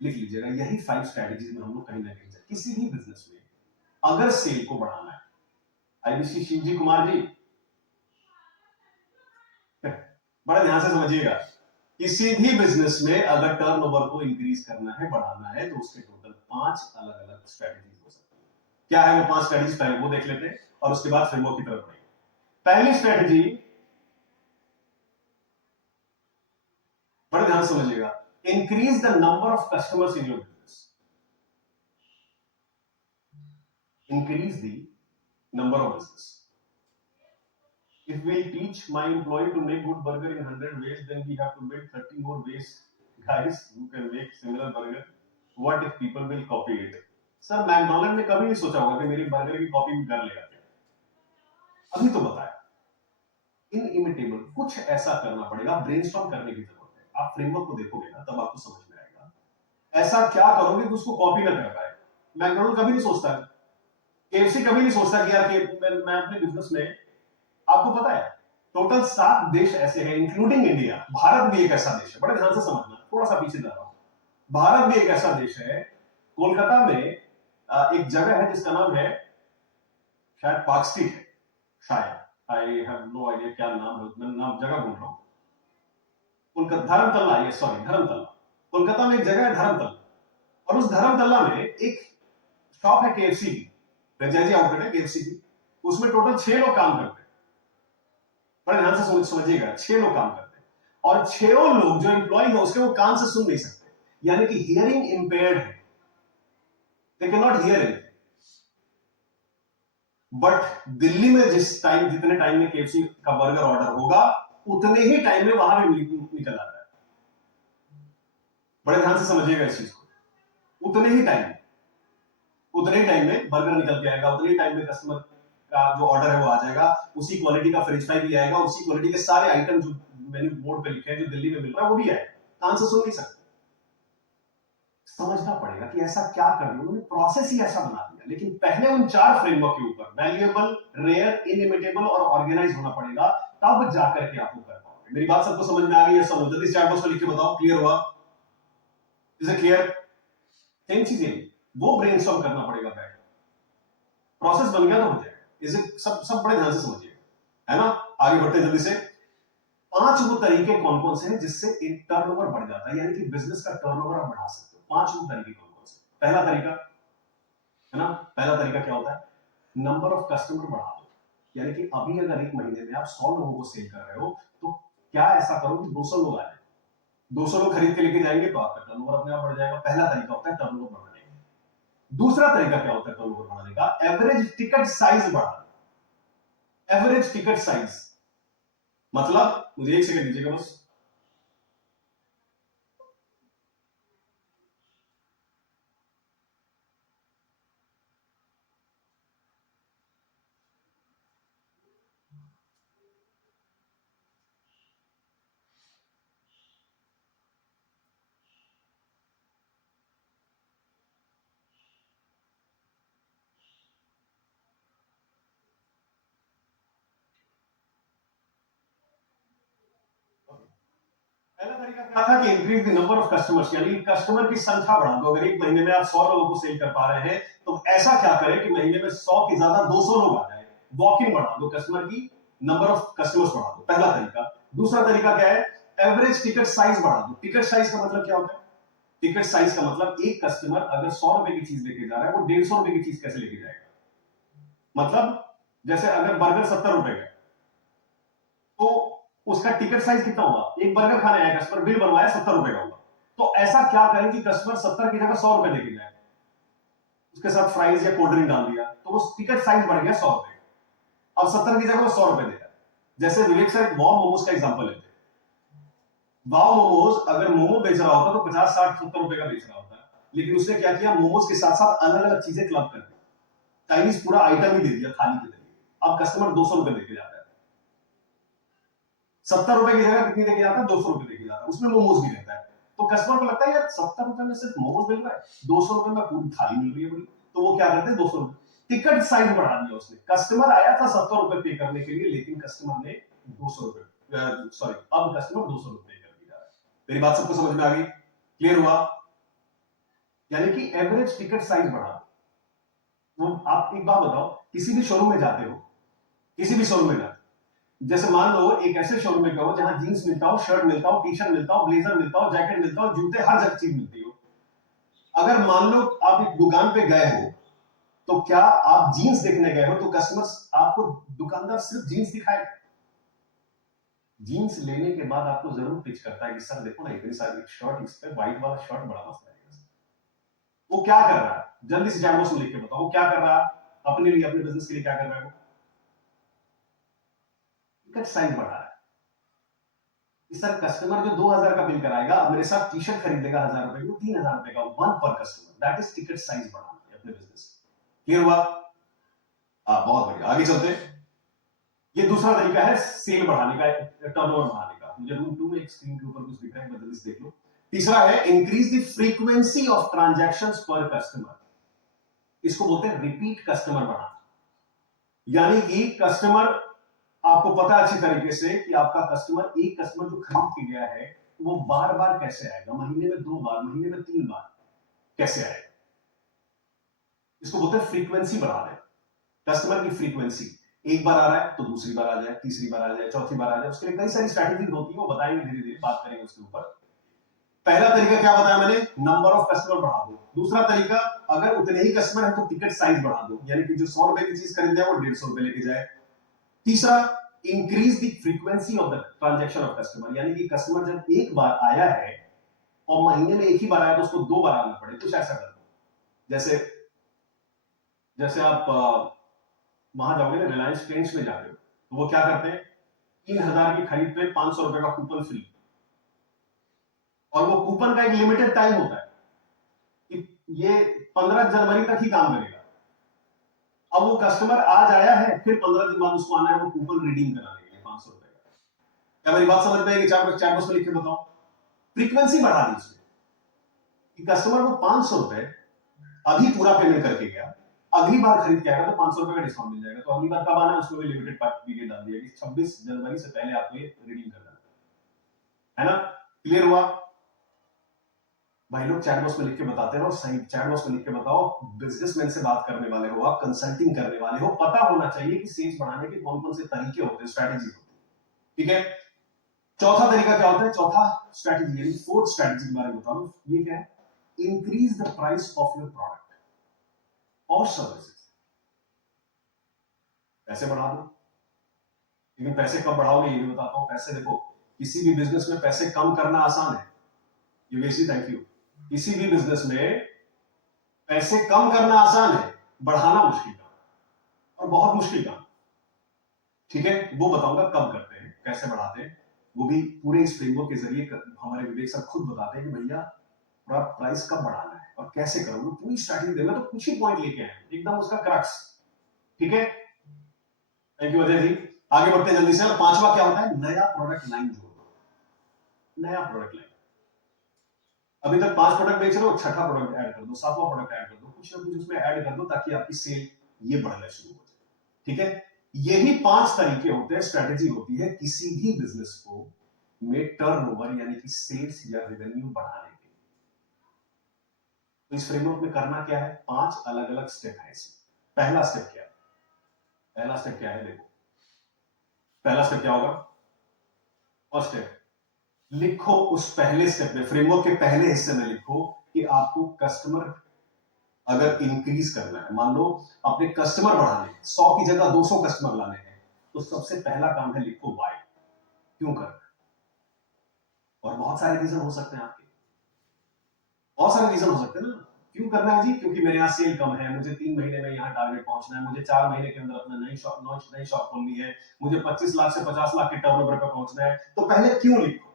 लिख लीजिएगा, यही 5 स्ट्रैटेजीज में हम लोग कहीं ना कहीं किसी भी बिजनेस में अगर सेल को बढ़ाना है। आईबीसी शिवजी कुमार जी, बड़े ध्यान से समझिएगा, किसी भी बिजनेस में अगर टर्नओवर को इंक्रीज करना है, बढ़ाना है, तो उसके टोटल 5 अलग अलग स्ट्रैटेजीज हो सकती है। क्या है वो 5 स्ट्रैटेजीज, पहले वो देख लेते हैं और उसके बाद फ्रेमवर्क की तरफ बढ़ेंगे। पहली स्ट्रैटेजी, बड़े ध्यान से समझिएगा, increase the number of customers in your business. Increase the number of business. If we teach my employee to make good burger in 100 ways, then we have to build 30 more ways, guys, who can make similar burger. What if people will copy it? Sir McDonald ने कभी नहीं सोचा होगा कि मेरी बर्गर की कॉपी भी कर लेगा क्या? अभी तो बताया, इनइमिटेबल, कुछ ऐसा करना पड़ेगा, ब्रेनस्टॉर्म करने की जरूरत है। आप फ्रेमवर्क को देखोगे ना तब आपको समझ में आएगा ऐसा क्या करोगे कि उसको कॉपी ना कर पाए। मैकडोनल्ड कभी नहीं सोचता, केएफसी कभी नहीं सोचता कि यार कि मैं अपने बिजनेस में, आपको पता है टोटल 7 देश ऐसे हैं इंक्लूडिंग इंडिया, भारत भी एक ऐसा देश है, बड़े ध्यान से समझना, थोड़ा सा पीछे जा रहा हूं, भारत भी एक ऐसा देश है, कोलकाता में एक जगह है जिसका नाम है, शायद पार्क स्ट्रीट है, शायद, आई हैव नो आइडिया क्या नाम है, मैं नाम जगह भूल रहा हूं, कोलकाता धर्मतल्ला, ये सॉरी धर्मतल्ला, कोलकाता में एक जगह है धर्मतल्ला, और उस धर्मतल्ला में एक शॉप है केएफसी की, फ्रेंचाइजी आउटलेट है केएफसी की, उसमें टोटल 6 लोग काम करते हैं, बड़े ध्यान से समझिएगा, 6 लोग काम करते हैं, और 6 लोग जो एम्प्लॉय है उसके वो कान से सुन नहीं सकते, यानी कि हियरिंग इंपेयर्ड है, they can not here it, but Delhi में जितने टाइम में केएफसी का बर्गर ऑर्डर होगा उतने ही टाइम में वहां भी निकल आता है, बड़े ध्यान से समझिएगा इस चीज को, उतने ही टाइम में बर्गर निकल के आएगा, उतने ही टाइम में कस्टमर का जो ऑर्डर है वो आ जाएगा, उसी क्वालिटी का फ्रेंच फ्राई भी आएगा, उसी क्वालिटी के सारे आइटम जो मेन्यू बोर्ड पे लिखे हैं जो दिल्ली में मिल रहा है वो भी आएगा, कान से सुन नहीं सकते, समझना पड़ेगा कि ऐसा क्या कर दिया उन्होंने, प्रोसेस ही ऐसा बना दिया, लेकिन पहले उन 4 फ्रेमवर्क के ऊपर वैल्यूएबल, रेयर, इनइमिटेबल और ऑर्गेनाइज होना पड़ेगा, तब जाकर के आप वो कर पाओगे। मेरी बात सबको समझ में आ गई है? सब जल्दी से चैट बॉक्स में लिख के बताओ, क्लियर हुआ? Is it clear? सेम चीजें वो ब्रेनस्टॉर्म करना पड़ेगा, बैठ प्रोसेस बन गया तो हो जाएगा, इज इट? सब बड़े ध्यान से समझिएगा, है ना? आगे बढ़ते जल्दी से। 5 वो तरीके कौन कौन से हैं जिससे एक टर्नओवर बढ़ जाता है, यानी कि बिजनेस का टर्नओवर आप बढ़ा सकते हो। 5 वो तरीके कौन कौन से? पहला तरीका है ना, पहला तरीका क्या होता है? नंबर ऑफ कस्टमर बढ़ा दो, यानी कि अभी अगर एक महीने में आप 100 लोगों को सेल कर रहे हो तो क्या ऐसा करो कि 200 लोग आ जाए, 200 लोग खरीद के लेके जाएंगे तो आपका टर्नओवर अपने आप बढ़ जाएगा। पहला तरीका होता है टर्नओवर बढ़ाने का। दूसरा तरीका क्या होता है टर्नओवर बढ़ाने का? एवरेज टिकट साइज बढ़ाना। एवरेज टिकट साइज मतलब, मुझे एक सेकंड दीजिएगा बस। पहला तरीका क्या था कि increase the number of customers, यानी कस्टमर की संख्या बढ़ा दो। अगर एक महीने में आप 100 लोगों को सेल कर पा रहे हैं तो ऐसा क्या करें कि महीने में 100 की जगह 200 लोग आ जाए। वॉक इन बढ़ा दो, कस्टमर की नंबर ऑफ कस्टमर्स बढ़ा दो, पहला तरीका। दूसरा तरीका क्या है? एवरेज टिकट साइज बढ़ा दो। टिकट साइज का मतलब क्या होता है? टिकट साइज का मतलब एक कस्टमर अगर 100 रुपए की चीज लेके जा रहा है वो 150 रुपए की चीज कैसे लेके जाएगा? मतलब जैसे अगर बर्गर 70 रुपए का तो उसका टिकट साइज कितना होगा? एक बर्गर खाने आया कस्टमर, बिल बनवाया 70 रुपए का होगा, तो ऐसा क्या करें कि कस्टमर 70 की जगह 100 रुपए लेके जाए, उसके साथ फ्राइज या कोल्ड ड्रिंक डाल दिया तो वो टिकट साइज बढ़ गया 100 रुपए, अब 70 की जगह वो 100 रुपए देगा। जैसे विवेक सर वाव मोमोज का एग्जांपल लेते हैं, वाव मोमोज अगर मोमो बेच रहा होता तो 50 60 70 रुपए का बेच रहा होता, लेकिन उसने क्या किया, मोमोज के साथ साथ अलग अलग चीजें क्लब कर दी, चाइनीज पूरा आइटम ही दे दिया थाली के तरीके, अब कस्टमर 200 रुपए देके जाता है, 70 रुपए की जगह कितनी देके जाता है? 200 रुपए देके जाता है, उसमें मोमोज भी रहता है, तो कस्टमर को लगता है यार 70 रुपए में सिर्फ मोमोज मिल रहा है, 200 रुपए में पूरी थाली मिल रही है बड़ी, तो वो क्या करते हैं 200 रुपए टिकट साइज बढ़ा दिया उसने। कस्टमर आया था 70 रुपए पे करने के लिए, लेकिन कस्टमर ने 200 रुपए, सॉरी, अब कस्टमर 200 रुपए कर दिया है। मेरी बात सबको समझ में आ गई? क्लियर हुआ? यानी कि एवरेज टिकट साइज बढ़ा। तो आप एक बात बताओ, किसी भी शोरूम में जाते हो, किसी भी शोरूम में जाते हो, जैसे मान लो एक ऐसे शोरूम में गए जहां जींस मिलता हो, शर्ट मिलता हो, टी शर्ट मिलता हो, ब्लेजर मिलता हो, जैकेट मिलता हो, जूते, हर जगह चीज मिलती हो। अगर मान लो आप एक दुकान पे गए हो तो क्या आप जीन्स देखने गए हो तो कस्टमर आपको, दुकानदार सिर्फ जीन्स दिखाएगा? जीन्स लेने के बाद आपको जरूर पिच करता है कि सर देखो ना इतनी सारी शर्ट, इस पे व्हाइट वाला शर्ट बड़ा मस्त है। वो क्या कर रहा है? जल्दी से चैट बॉक्स में लिख के बताओ, वो क्या कर रहा है अपने लिए, अपने बिजनेस के लिए क्या कर रहा है? वो टिकट साइज बढ़ा रहा है कि सर कस्टमर जो 2000 का बिल कराएगा, अब मेरे साथ टी शर्ट खरीदेगा 1000 रुपए की, वो 3000 रुपए का, वन पर customer, that is ticket size बढ़ाना अपने बिजनेस। क्लियर हुआ? बहुत बढ़िया, आगे चलते हैं। ये दूसरा तरीका है सेल बढ़ाने का, टर्नओवर बढ़ाने का। मुझे रूम 2 में एक स्क्रीन के ऊपर कुछ दिख रहा है, बदल देख लो। तीसरा है increase the frequency of transactions पर कस्टमर। इसको बोलते हैं रिपीट कस्टमर बढ़ाना। यानी कि कस्टमर, आपको पता है अच्छी तरीके से कि आपका कस्टमर, एक कस्टमर जो खरीद के गया है वो बार बार कैसे आएगा, महीने में 2 बार, महीने में 3 बार कैसे आएगा। इसको बोलते हैं फ्रीक्वेंसी बढ़ा देना, कस्टमर की फ्रीक्वेंसी। एक बार आ रहा है तो दूसरी बार आ जाए, तीसरी बार आ जाए, चौथी बार आ जाए। उसके लिए कई सारी स्ट्रैटेजीज होती है, वो बताएंगे धीरे धीरे, बात करेंगे उसके ऊपर। पहला तरीका क्या बताया मैंने, नंबर ऑफ कस्टमर बढ़ा दो। दूसरा तरीका, अगर उतने ही कस्टमर है तो टिकट साइज बढ़ा दो, यानी कि जो 100 रुपए की चीज खरीद जाए वो 150 रुपए लेके जाए। तीसरा, increase the frequency of the transaction of customer, यानी कि कस्टमर जब एक बार आया है और महीने में एक ही बार आया तो उसको 2 बार आना पड़े, कुछ ऐसा कर दो। जैसे जैसे आप वहां जाओगे ना, रिलायंस ट्रेंड्स में जाते हो, तो वो क्या करते हैं, 3000 की खरीद पे 500 रुपए का कूपन फ्री, और वो कूपन का एक लिमिटेड टाइम होता है कि ये 15 जनवरी तक ही काम करेगा। अब वो कस्टमर आज आया है, फिर 15 दिन बाद उसको आना है वो कूपन रिडीम कराने के लिए 500 रुपए का। क्या मेरी बात समझ में आएगी? चार बॉक्स में लिख के बताओ। फ्रीक्वेंसी बढ़ा दी उसने कि कस्टमर को 500 रुपए अभी पूरा पेमेंट करके गया, अगली बार खरीद के आएगा तो 500 रुपए का डिस्काउंट मिल जाएगा। तो अगली बार कब आना है उसको भी लिमिटेड पीरियड डाल दिया कि 26 जनवरी से पहले आपको ये रिडीम करना है ना। क्लियर हुआ? भाई लोग चैट बॉक्स में लिख के बताते हैं, और सही चैट बॉक्स में लिख के बताओ। बिजनेसमैन से बात करने वाले हो आप, कंसल्टिंग करने वाले हो, पता होना चाहिए कि सेल्स बढ़ाने के कौन कौन से तरीके होते हैं, स्ट्रैटेजी होती है। ठीक है, चौथा तरीका क्या होता है, चौथा स्ट्रैटेजी यानी फोर्थ स्ट्रैटेजी के बारे में बता दो। ये क्या है, increase the price of your product और सर्विसेज। पैसे बढ़ा दो। लेकिन पैसे कब बढ़ाओगे ये भी बताता हूं। पैसे देखो, किसी भी बिजनेस में पैसे कम करना आसान है, ये वैसी थैंक यू। किसी भी बिजनेस में पैसे कम करना आसान है, बढ़ाना मुश्किल काम, और बहुत मुश्किल काम। ठीक है, वो बताऊंगा कब करते हैं, कैसे बढ़ाते हैं, वो भी पूरे इस फ्रेमवर्क के जरिए हमारे विवेक सर खुद बताते हैं कि भैया प्राइस कब बढ़ाना है और कैसे करोगे, पूरी स्ट्रैटेजी देना। तो कुछ ही पॉइंट लेके आए एकदम उसका क्रक्स। ठीक है, थैंक यू अजय जी। आगे बढ़ते हैं जल्दी से। और पांचवा क्या होता है, नया प्रोडक्ट लाइन जोड़ना। नया प्रोडक्ट लाइन, अभी तक 5 प्रोडक्ट बेच रहे हो, छठा प्रोडक्ट ऐड कर दो, सातवां प्रोडक्ट ऐड कर दो, कुछ ना कुछ उसमें ऐड कर दो ताकि आपकी सेल ये बढ़ना शुरू हो जाए। ठीक है, यही 5 तरीके होते हैं, स्ट्रैटेजी होती है किसी भी बिजनेस को में टर्नओवर यानी कि सेल्स या रेवेन्यू बढ़ाने के लिए। तो इस फ्रेमवर्क में करना क्या है, 5 अलग अलग स्टेप है इसमें। पहला स्टेप क्या है, पहला स्टेप क्या है, देखो पहला स्टेप क्या होगा। फर्स्ट स्टेप, लिखो उस पहले स्टेप में, फ्रेमवर्क के पहले हिस्से में लिखो कि आपको कस्टमर अगर इंक्रीज करना है, मान लो अपने कस्टमर बढ़ाने, 100 की जगह 200 कस्टमर लाने हैं, तो सबसे पहला काम है लिखो वाई, क्यों करना है। और बहुत सारे रीजन हो सकते हैं आपके, बहुत सारे रीजन हो सकते हैं ना क्यों करना है जी, क्योंकि मेरे यहाँ सेल कम है, मुझे 3 महीने में यहाँ टारगेट पहुंचना है, मुझे 4 महीने के अंदर अपना नई शॉप खोलनी है, मुझे 25 लाख से 50 लाख के टर्नओवर पे पहुंचना है। तो पहले क्यों लिखो,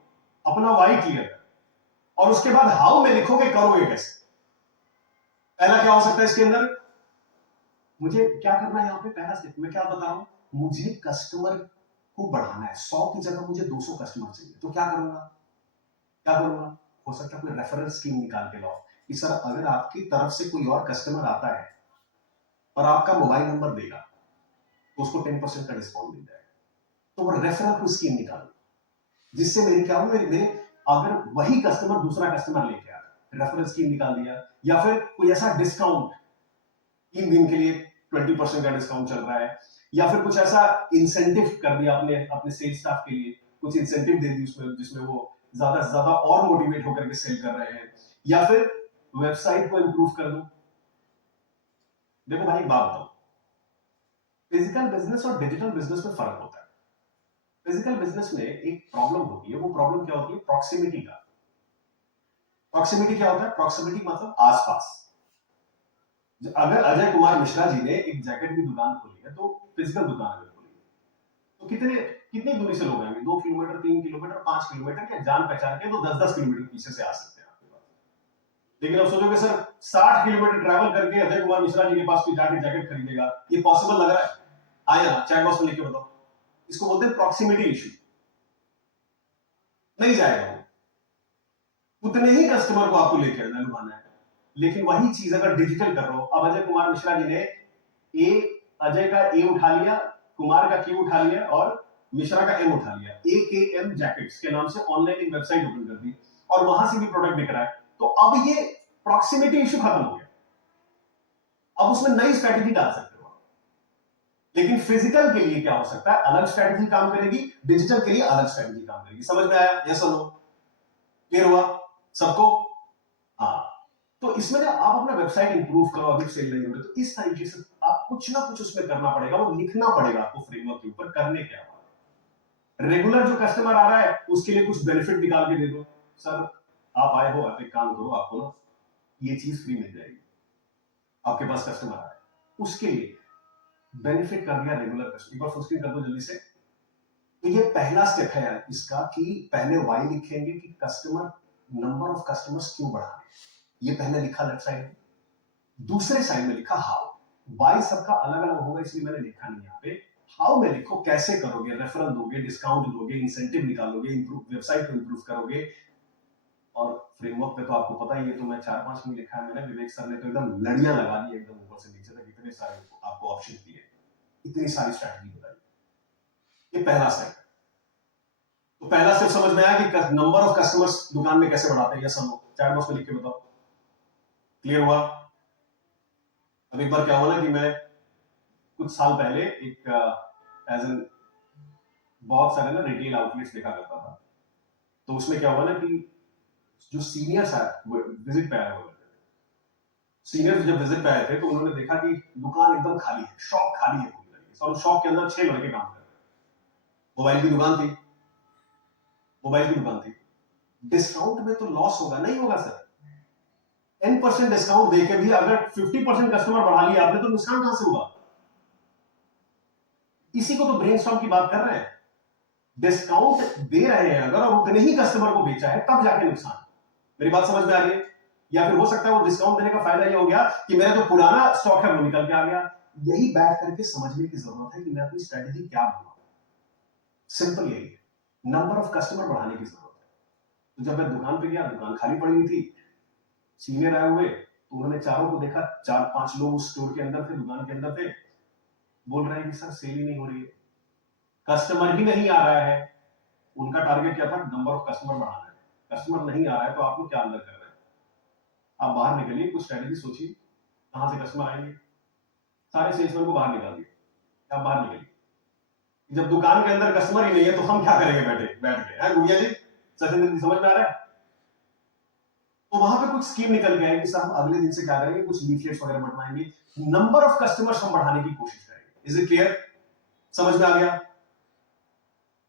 अपना वाई क्लियर करो, और उसके बाद हाउ में लिखोगे करोगे कैसे। पहला क्या हो सकता है इसके अंदर, मुझे क्या करना है यहाँ पे, पहला स्टेप मैं क्या बता रहा हूं, मुझे कस्टमर को बढ़ाना है, 100 की जगह मुझे 200 कस्टमर चाहिए, तो क्या करूंगा, क्या करूंगा। हो सकता है कोई रेफरल स्कीम निकाल के लाओ कि सर अगर आपकी तरफ से कोई और कस्टमर आता है और आपका मोबाइल नंबर देगा तो उसको 10% का डिस्काउंट मिल जाएगा। तो वो रेफरल की स्कीम निकालो, जिससे मेरी क्या हो, मेरे अगर वही कस्टमर दूसरा कस्टमर लेके आ रहा, रेफरल स्कीम निकाल दिया, या फिर कोई ऐसा डिस्काउंट 3 दिन के लिए 20% का डिस्काउंट चल रहा है, या फिर कुछ ऐसा इंसेंटिव कर दिया आपने अपने सेल्स स्टाफ के लिए, कुछ इंसेंटिव दे दी उसमें जिसमें वो ज्यादा से ज्यादा और मोटिवेट होकर के सेल कर रहे हैं, या फिर वेबसाइट को इंप्रूव कर दो। देखो भाई एक बात बताओ, फिजिकल बिजनेस और डिजिटल बिजनेस में फर्क होता है। फिजिकल बिजनेस में एक प्रॉब्लम होती है, वो प्रॉब्लम क्या होती है, प्रॉक्सिमिटी का। प्रॉक्सिमिटी क्या होता है, प्रॉक्सिमिटी मतलब आसपास। अगर अजय कुमार मिश्रा जी ने एक जैकेट की दुकान खोली है, तो फिजिकल दुकान अगर खोली है, तो कितनी दूरी से लोग आएंगे, 2 किलोमीटर, 3 किलोमीटर, 5 किलोमीटर, या जान पहचान के तो 10-10 किलोमीटर पीछे से आ सकते हैं आपके पास। लेकिन अब सोचोगे सर 60 किलोमीटर ट्रैवल करके अजय कुमार मिश्रा जी के पास कोई जाके जैकेट खरीदेगा, ये पॉसिबल लग रहा है? आया चैट बॉक्स में लिख के बताओ। इसको बोलते हैं प्रॉक्सिमिटी इशू। नहीं जाएगा वो, उतने ही कस्टमर को आपको लेके आना लुभाना है। लेकिन वही चीज अगर डिजिटल कर रहे हो, अब अजय कुमार मिश्रा जी ने अजय का ए उठा लिया, कुमार का क्यू उठा लिया और मिश्रा का एम उठा लिया, AKM जैकेट्स के नाम से ऑनलाइन एक वेबसाइट ओपन कर दी और वहां से भी प्रोडक्ट बिक रहा है। तो अब ये प्रॉक्सिमिटी इशू खत्म हो गया, अब उसमें नई स्ट्रैटेजी डाल सकते हो। लेकिन फिजिकल के लिए क्या हो सकता है, अलग स्ट्रैटेजी काम करेगी, डिजिटल के लिए अलग स्ट्रैटेजी काम करेगी। समझ में आया? यस और नो? क्लियर हुआ सबको? हाँ। तो इसमें ना आप अपना वेबसाइट इंप्रूव करो, अभी सेल नहीं हो रही, तो इस तरीके से आप कुछ ना कुछ उसमें करना पड़ेगा, वो लिखना पड़ेगा आपको फ्रेमवर्क के ऊपर करने क्या है। रेगुलर जो कस्टमर आ रहा है उसके लिए कुछ बेनिफिट निकाल के दे दो। सर आप आए हो, आप एक काम करो, आपको ना ये चीज फ्री मिल जाएगी, आपके पास कस्टमर आ रहा है, उसके लिए बेनिफिट कर दिया रेगुलर कस्टमर। एक बार फुल स्क्रीन कर दो जल्दी से। तो ये पहला स्टेप है इसका कि पहले वाई लिखेंगे कि कस्टमर, नंबर ऑफ कस्टमर्स क्यों बढ़ाने, ये पहले लिखा लेफ्ट साइड में। दूसरे साइड में लिखा हाउ। वाई सबका अलग अलग होगा इसलिए मैंने लिखा नहीं यहाँ पे। हाउ में लिखो कैसे करोगे, रेफरल दोगे, डिस्काउंट दोगे, इंसेंटिव निकालोगे, वेबसाइट को इंप्रूव करोगे। और फ्रेमवर्क पे तो आपको पता ही है, तो मैं 4-5 में लिखा है मैंने, विवेक सर ने तो एकदम लड़ियां लगा दी एकदम ऊपर से नीचे तक, इतने सारे आपको ऑप्शन दिए, इतनी सारी स्ट्रैटेजी बताई। ये पहला स्टेप है। तो पहला स्टेप समझ में आया कि नंबर ऑफ कस्टमर्स दुकान में कैसे बढ़ाते हैं, ये सब चैट बॉक्स में लिख के बताओ। क्लियर हुआ? अब एक बार क्या हुआ ना कि मैं कुछ साल पहले एक एज एन बहुत सारे ना रिटेल आउटलेट्स देखा करता था। तो उसमें क्या हुआ ना कि जो सीनियर्स आए विजिट पे आए हुए थे, सीनियर्स जब विजिट पे आए थे तो उन्होंने देखा कि दुकान एकदम खाली है, शॉप खाली है पूरी तरीके से, और शॉप के अंदर 6 लड़के काम कर रहे हैं। मोबाइल की दुकान थी, मोबाइल की दुकान थी। डिस्काउंट में तो लॉस होगा नहीं होगा सर? 10% डिस्काउंट देके भी अगर 50% कस्टमर बढ़ा लिया आपने तो नुकसान कहां से हुआ? इसी को तो ब्रेनस्टॉर्म की बात कर रहे हैं। डिस्काउंट दे रहे हैं अगर और उतने ही कस्टमर को बेचा है तब जाके नुकसान। मेरी बात समझ में आ रही है? या फिर हो सकता है वो डिस्काउंट देने का फायदा ये हो गया कि मेरा जो पुराना स्टॉक है वो निकल के आ गया। यही बैठ करके समझने की जरूरत है कि मैं अपनी स्ट्रेटेजी क्या बनाऊं। सिंपल यही है, नंबर ऑफ कस्टमर बढ़ाने की जरूरत है। तो जब मैं दुकान पे गया, दुकान खाली पड़ी हुई थी, सीनियर आए हुए तो उन्होंने चारों को देखा, 4-5 लोग उस स्टोर के अंदर थे, दुकान के अंदर थे, बोल रहे हैं कि सर सेल ही नहीं हो रही है, कस्टमर ही नहीं आ रहा है। उनका टारगेट क्या था? नंबर ऑफ कस्टमर बढ़ाना है। कस्टमर नहीं आ रहा है तो आप लोग क्या अंदर कर रहे हैं? आप बाहर निकलिए, कुछ स्ट्रेटेजी सोचिए, कहां से कस्टमर आएंगे। सारे सेल्समैन को बाहर निकाल दिए, आप बाहर निकलिए। जब दुकान के अंदर कस्टमर ही नहीं है तो हम क्या करेंगे बैठ के गुड़िया जी, सचिंद्र जी, समझ में आ रहा है? तो वहां पे कुछ स्कीम निकल गया कि साहब अगले दिन से क्या करेंगे, कुछ लीफलेट्स वगैरह बंटवाएंगे, नंबर ऑफ कस्टमर्स हम बढ़ाने की कोशिश करेंगे। Is it clear? समझ में आ गया?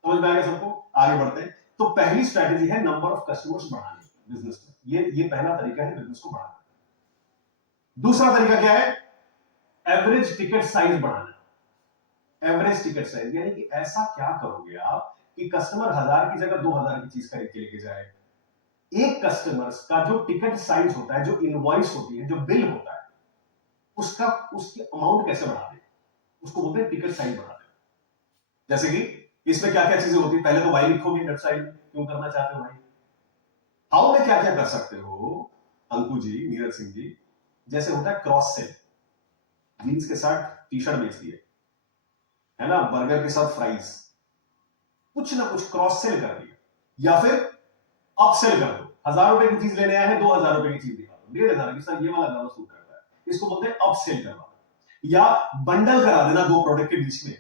समझ में आ गया सबको? आगे बढ़ते हैं। तो पहली स्ट्रैटेजी है नंबर ऑफ कस्टमर्स बढ़ाने बिजनेस में, ये पहला तरीका है बिजनेस को बढ़ाने। दूसरा तरीका क्या है? एवरेज टिकट साइज बढ़ाना। एवरेज टिकट साइज यानी कि ऐसा क्या करोगे आप कि कस्टमर 1000 की जगह 2000 की चीज खरीद के लेके जाए। एक कस्टमर का जो टिकट साइज होता है, जो इनवॉइस होती है, जो बिल होता है, उसकी अमाउंट कैसे बढ़ा दे, उसको बोलते हैं टिकट साइज बढ़ा दे। जैसे कि इसमें क्या क्या चीजें होती है, पहले तो वाई लिखोगे वेबसाइट में, क्यों करना चाहते हो वाई। हाउ में क्या क्या कर सकते हो अंकु जी, नीरज सिंह जी? जैसे होता है क्रॉस सेल, जीन्स के साथ टी शर्ट बेच दिए, है ना, बर्गर के साथ फ्राइज, कुछ ना कुछ क्रॉस सेल कर दिया। या फिर अप सेल कर दो, 1000 रुपए की चीज लेने आए हैं, 2000 रुपए की चीज दिखा दो, 1500 की, सर ये वाला ज्यादा सूट करता है, इसको बोलते हैं अप सेल करवा। या बंडल करा देना दो प्रोडक्ट के बीच में,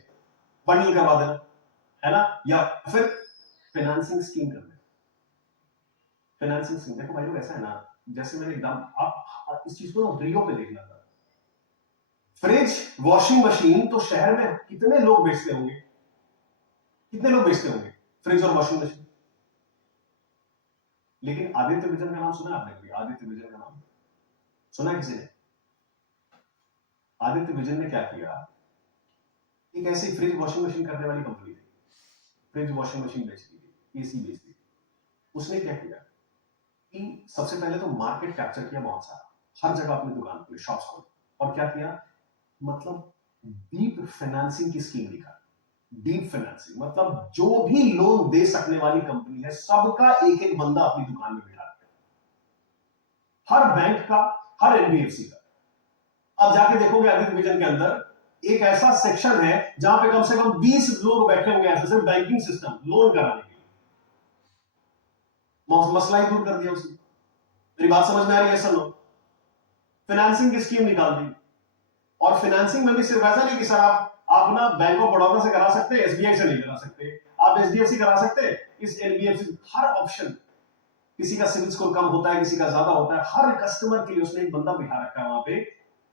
बंडल करवा देना, है ना। या फिर फाइनेंसिंग स्कीम करना। फाइनेंसिंग स्कीम देखो भाई, ऐसा है ना, जैसे मैंने एकदम, आप इस चीज को ना रियो पे देखना था। फ्रिज, वॉशिंग मशीन तो शहर में कितने लोग बेचते होंगे, कितने लोग बेचते होंगे फ्रिज और वॉशिंग मशीन। लेकिन आदित्य विजन का नाम सुना आपने कभी? आदित्य विजन का नाम सुना किसी ने? आदित्य विजन ने क्या किया, एक ऐसी फ्रिज वॉशिंग मशीन करने वाली कंपनी थी, फ्रिज वॉशिंग मशीन बेचती थी, एसी बेचती थी। उसने क्या किया कि सबसे पहले तो मार्केट कैप्चर किया बहुत सारा, हर जगह अपनी दुकान खोली, शॉप्स खोली, और क्या किया, मतलब डीप फाइनेंसिंग की स्कीम निकाली। डीप फाइनेंसिंग मतलब जो भी लोन दे सकने वाली कंपनी है, सबका एक एक बंदा अपनी दुकान में बिठा दिया। हर बैंक का हर एनबीएफसी का। अब जाके देखोगे आदित्य विजन के अंदर एक ऐसा सेक्शन है जहां पे कम से कम 20 लोग बैठे होंगे ऐसे सिर्फ बैंकिंग सिस्टम लोन कराने के लिए। मसला ही दूर कर दिया उसने। मेरी बात समझ में आ रही है? सुनो, फाइनेंसिंग की स्कीम निकाल दी। और फाइनेंसिंग में भी सिर्फ ऐसा नहीं कि सर आप ना बैंक ऑफ बड़ौदा से करा सकते हैं, एसबीआई से नहीं करा सकते, आप एचडीएफसी करा सकते हैं, इस एनबीएफसी, हर ऑप्शन। किसी का सिविल स्कोर कम होता है, किसी का ज्यादा होता है, हर कस्टमर के लिए उसने एक बंदा बिठा रखा है वहां पे।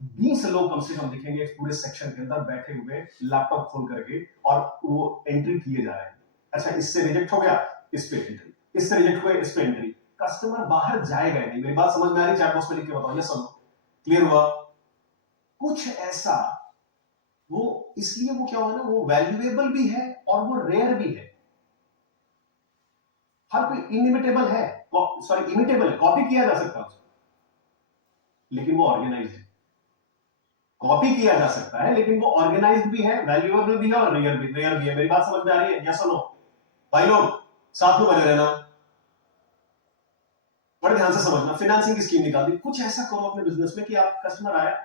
20 लोग कम से कम दिखेंगे इस पूरे सेक्शन के अंदर बैठे हुए लैपटॉप खोल करके, और वो एंट्री किए जा रहे हैं। अच्छा, इससे रिजेक्ट हो गया, इस पे एंट्री, इससे रिजेक्ट हुए, इस पे एंट्री। कस्टमर बाहर जाएगा नहीं। मेरी बात समझ में आ रही? चैट बॉक्स में लिख के बताओ, यस सुनो, क्लियर हुआ? कुछ ऐसा, वो इसलिए वो क्या हुआ ना, वो वैल्यूएबल भी है और वो रेयर भी है। हर कोई इनिमिटेबल है, सॉरी इमिटेबल है, कॉपी किया जा सकता है उसको, लेकिन वो ऑर्गेनाइज है। कॉपी किया जा सकता है लेकिन वो ऑर्गेनाइज्ड भी है, वैल्यूएबल भी है और रेयर भी है। मेरी बात समझ में आ रही है? यस और नो? भाई लोग साथ में बने रहना, बड़े ध्यान से समझना। फाइनेंसिंग की स्कीम निकाल दी। कुछ ऐसा करो अपने बिजनेस में कि आप कस्टमर आया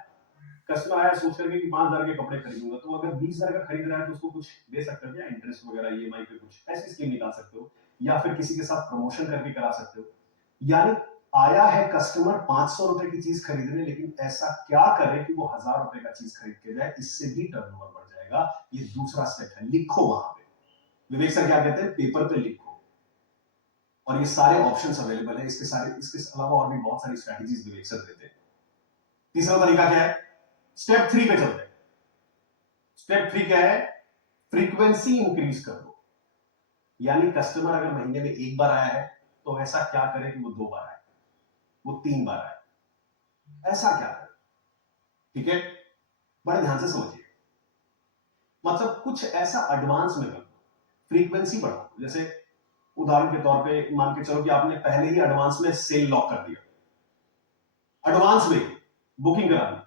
सोच करके कि 5,000 के कपड़े खरीदूंगा, तो अगर 20,000 का खरीद रहा है तो उसको कुछ दे सकते हो क्या, इंटरेस्ट वगैरह, ईएमआई पे कुछ ऐसी स्कीम निकाल सकते हो, या फिर किसी के साथ प्रमोशन करके करा सकते हो। यानी आया है कस्टमर 500 रुपए की चीज खरीदने, लेकिन ऐसा क्या करे कि वो 1,000 रुपए का चीज खरीद के जाए, इससे भी टर्नओवर बढ़ जाएगा। ये दूसरा स्टेप है, लिखो वहां पे। विवेक सर क्या कहते हैं, पेपर पे लिखो। और ये सारे ऑप्शंस अवेलेबल है, इसके अलावा और भी बहुत सारी स्ट्रेटजीज विवेक सर देते हैं। तीसरा तरीका क्या है, स्टेप 3 पे चलते हैं। स्टेप 3 क्या है, फ्रीक्वेंसी इंक्रीज कर दो। यानी कस्टमर अगर महीने में एक बार आया है तो ऐसा क्या करे कि वो 2 बार आए, वो 3 बार आए, ऐसा क्या करे। ठीक है, बड़े ध्यान से समझिए। मतलब कुछ ऐसा एडवांस में कर दो, फ्रीक्वेंसी बढ़ाओ। जैसे उदाहरण के तौर पे मान के चलो कि आपने पहले ही एडवांस में सेल लॉक कर दिया, एडवांस में बुकिंग करा दी।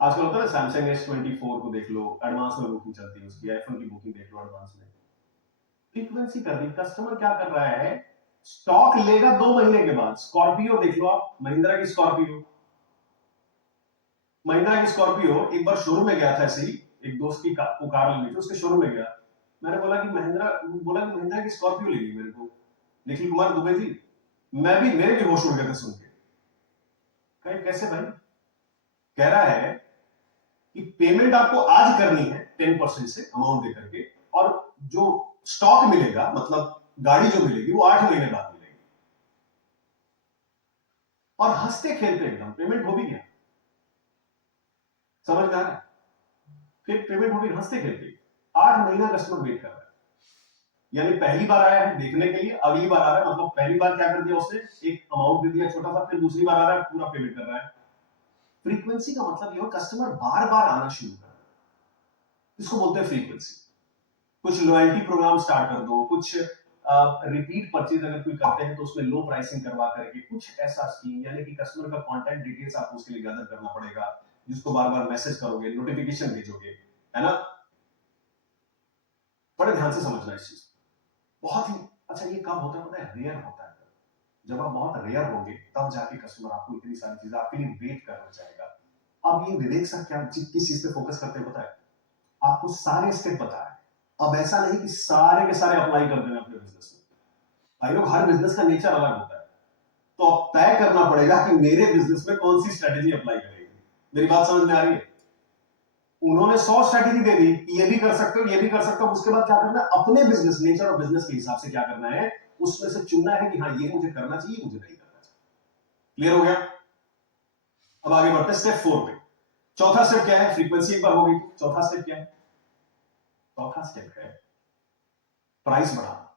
आजकल होता है सैमसंग S24 को देख लो, एडवांस में बुकिंग चलती है उसकी, आईफोन की बुकिंग देख लो एडवांस में। फ्रीक्वेंसी कर दी। कस्टमर क्या कर रहा है, स्टॉक लेगा 2 महीने के बाद। स्कॉर्पियो देख लो आप, महिंद्रा की स्कॉर्पियो, एक बार शोरूम में गया था ऐसे ही, एक दोस्त की कार लेनी थी, उसके शोरूम में गया। मैंने बोला कि महिंद्रा की स्कॉर्पियो लेनी मेरे को, निखिल कुमार दुबे जी। मेरे भी होश उड़ गए थे सुन के। कहे कैसे भाई? कह रहा है कि पेमेंट आपको आज करनी है 10% से अमाउंट दे करके, और जो स्टॉक मिलेगा, मतलब गाड़ी जो मिलेगी, वो 8 महीने बाद मिलेगी। और हंसते खेलते एकदम पेमेंट हो भी गया। समझ में आ रहा है? फिर पेमेंट हो गई हंसते खेलते। 8 महीना कस्टमर वेट कर रहा है। यानी पहली बार आया है देखने के लिए, अगली बार आ रहा है, मतलब पहली बार क्या कर दिया उसने, एक अमाउंट दे दिया छोटा सा, फिर दूसरी बार आ रहा है पूरा पेमेंट कर रहा है। फ्रीक्वेंसी का मतलब ये, कस्टमर बार बार आना शुरू कर रहा है, इसको बोलते हैं फ्रीक्वेंसी। कुछ लॉयल्टी प्रोग्राम स्टार्ट कर दो, कुछ रिपीट परचेज अगर कोई करते हैं तो उसमें लो प्राइसिंग करवा करके कुछ ऐसा स्कीम, यानी कि कस्टमर का कॉन्टैक्ट डिटेल्स आपको उसके लिए गैदर करना पड़ेगा, जिसको बार बार मैसेज करोगे, नोटिफिकेशन भेजोगे, है ना। बड़े ध्यान से समझना इस चीज, बहुत ही अच्छा। ये कब होता है पता है? रेयर होता है। जब आप बहुत रेयर होंगे तब जाके कस्टमर आपको इतनी सारी चीजें आपके लिए वेट करना चाहेगा। अब ये विवेक सर क्या किस चीज पे फोकस करते हैं पता है? आपको सारे स्टेप बता रहे हैं। अब ऐसा नहीं कि सारे के सारे अप्लाई कर देना अपने बिजनेस में। भाई लोग, हर बिजनेस का नेचर अलग होता है, तो अब तय करना पड़ेगा कि मेरे बिजनेस में कौन सी स्ट्रेटेजी अप्लाई करेगी। मेरी बात समझ में आ रही है? उन्होंने 100 स्ट्रेटेजी दे दी कि ये भी कर सकते हो, ये भी कर सकते हो। उसके बाद क्या करना है, अपने बिजनेस नेचर और बिजनेस के हिसाब से क्या करना है, उसमें से चुनना है कि हाँ ये मुझे करना चाहिए, मुझे नहीं करना चाहिए। क्लियर हो गया? अब आगे बढ़ते हैं स्टेप 4 पे। चौथा स्टेप क्या है? फ्रीक्वेंसी एक बार हो गई, चौथा स्टेप क्या है? चौथा स्टेप है प्राइस बढ़ाना।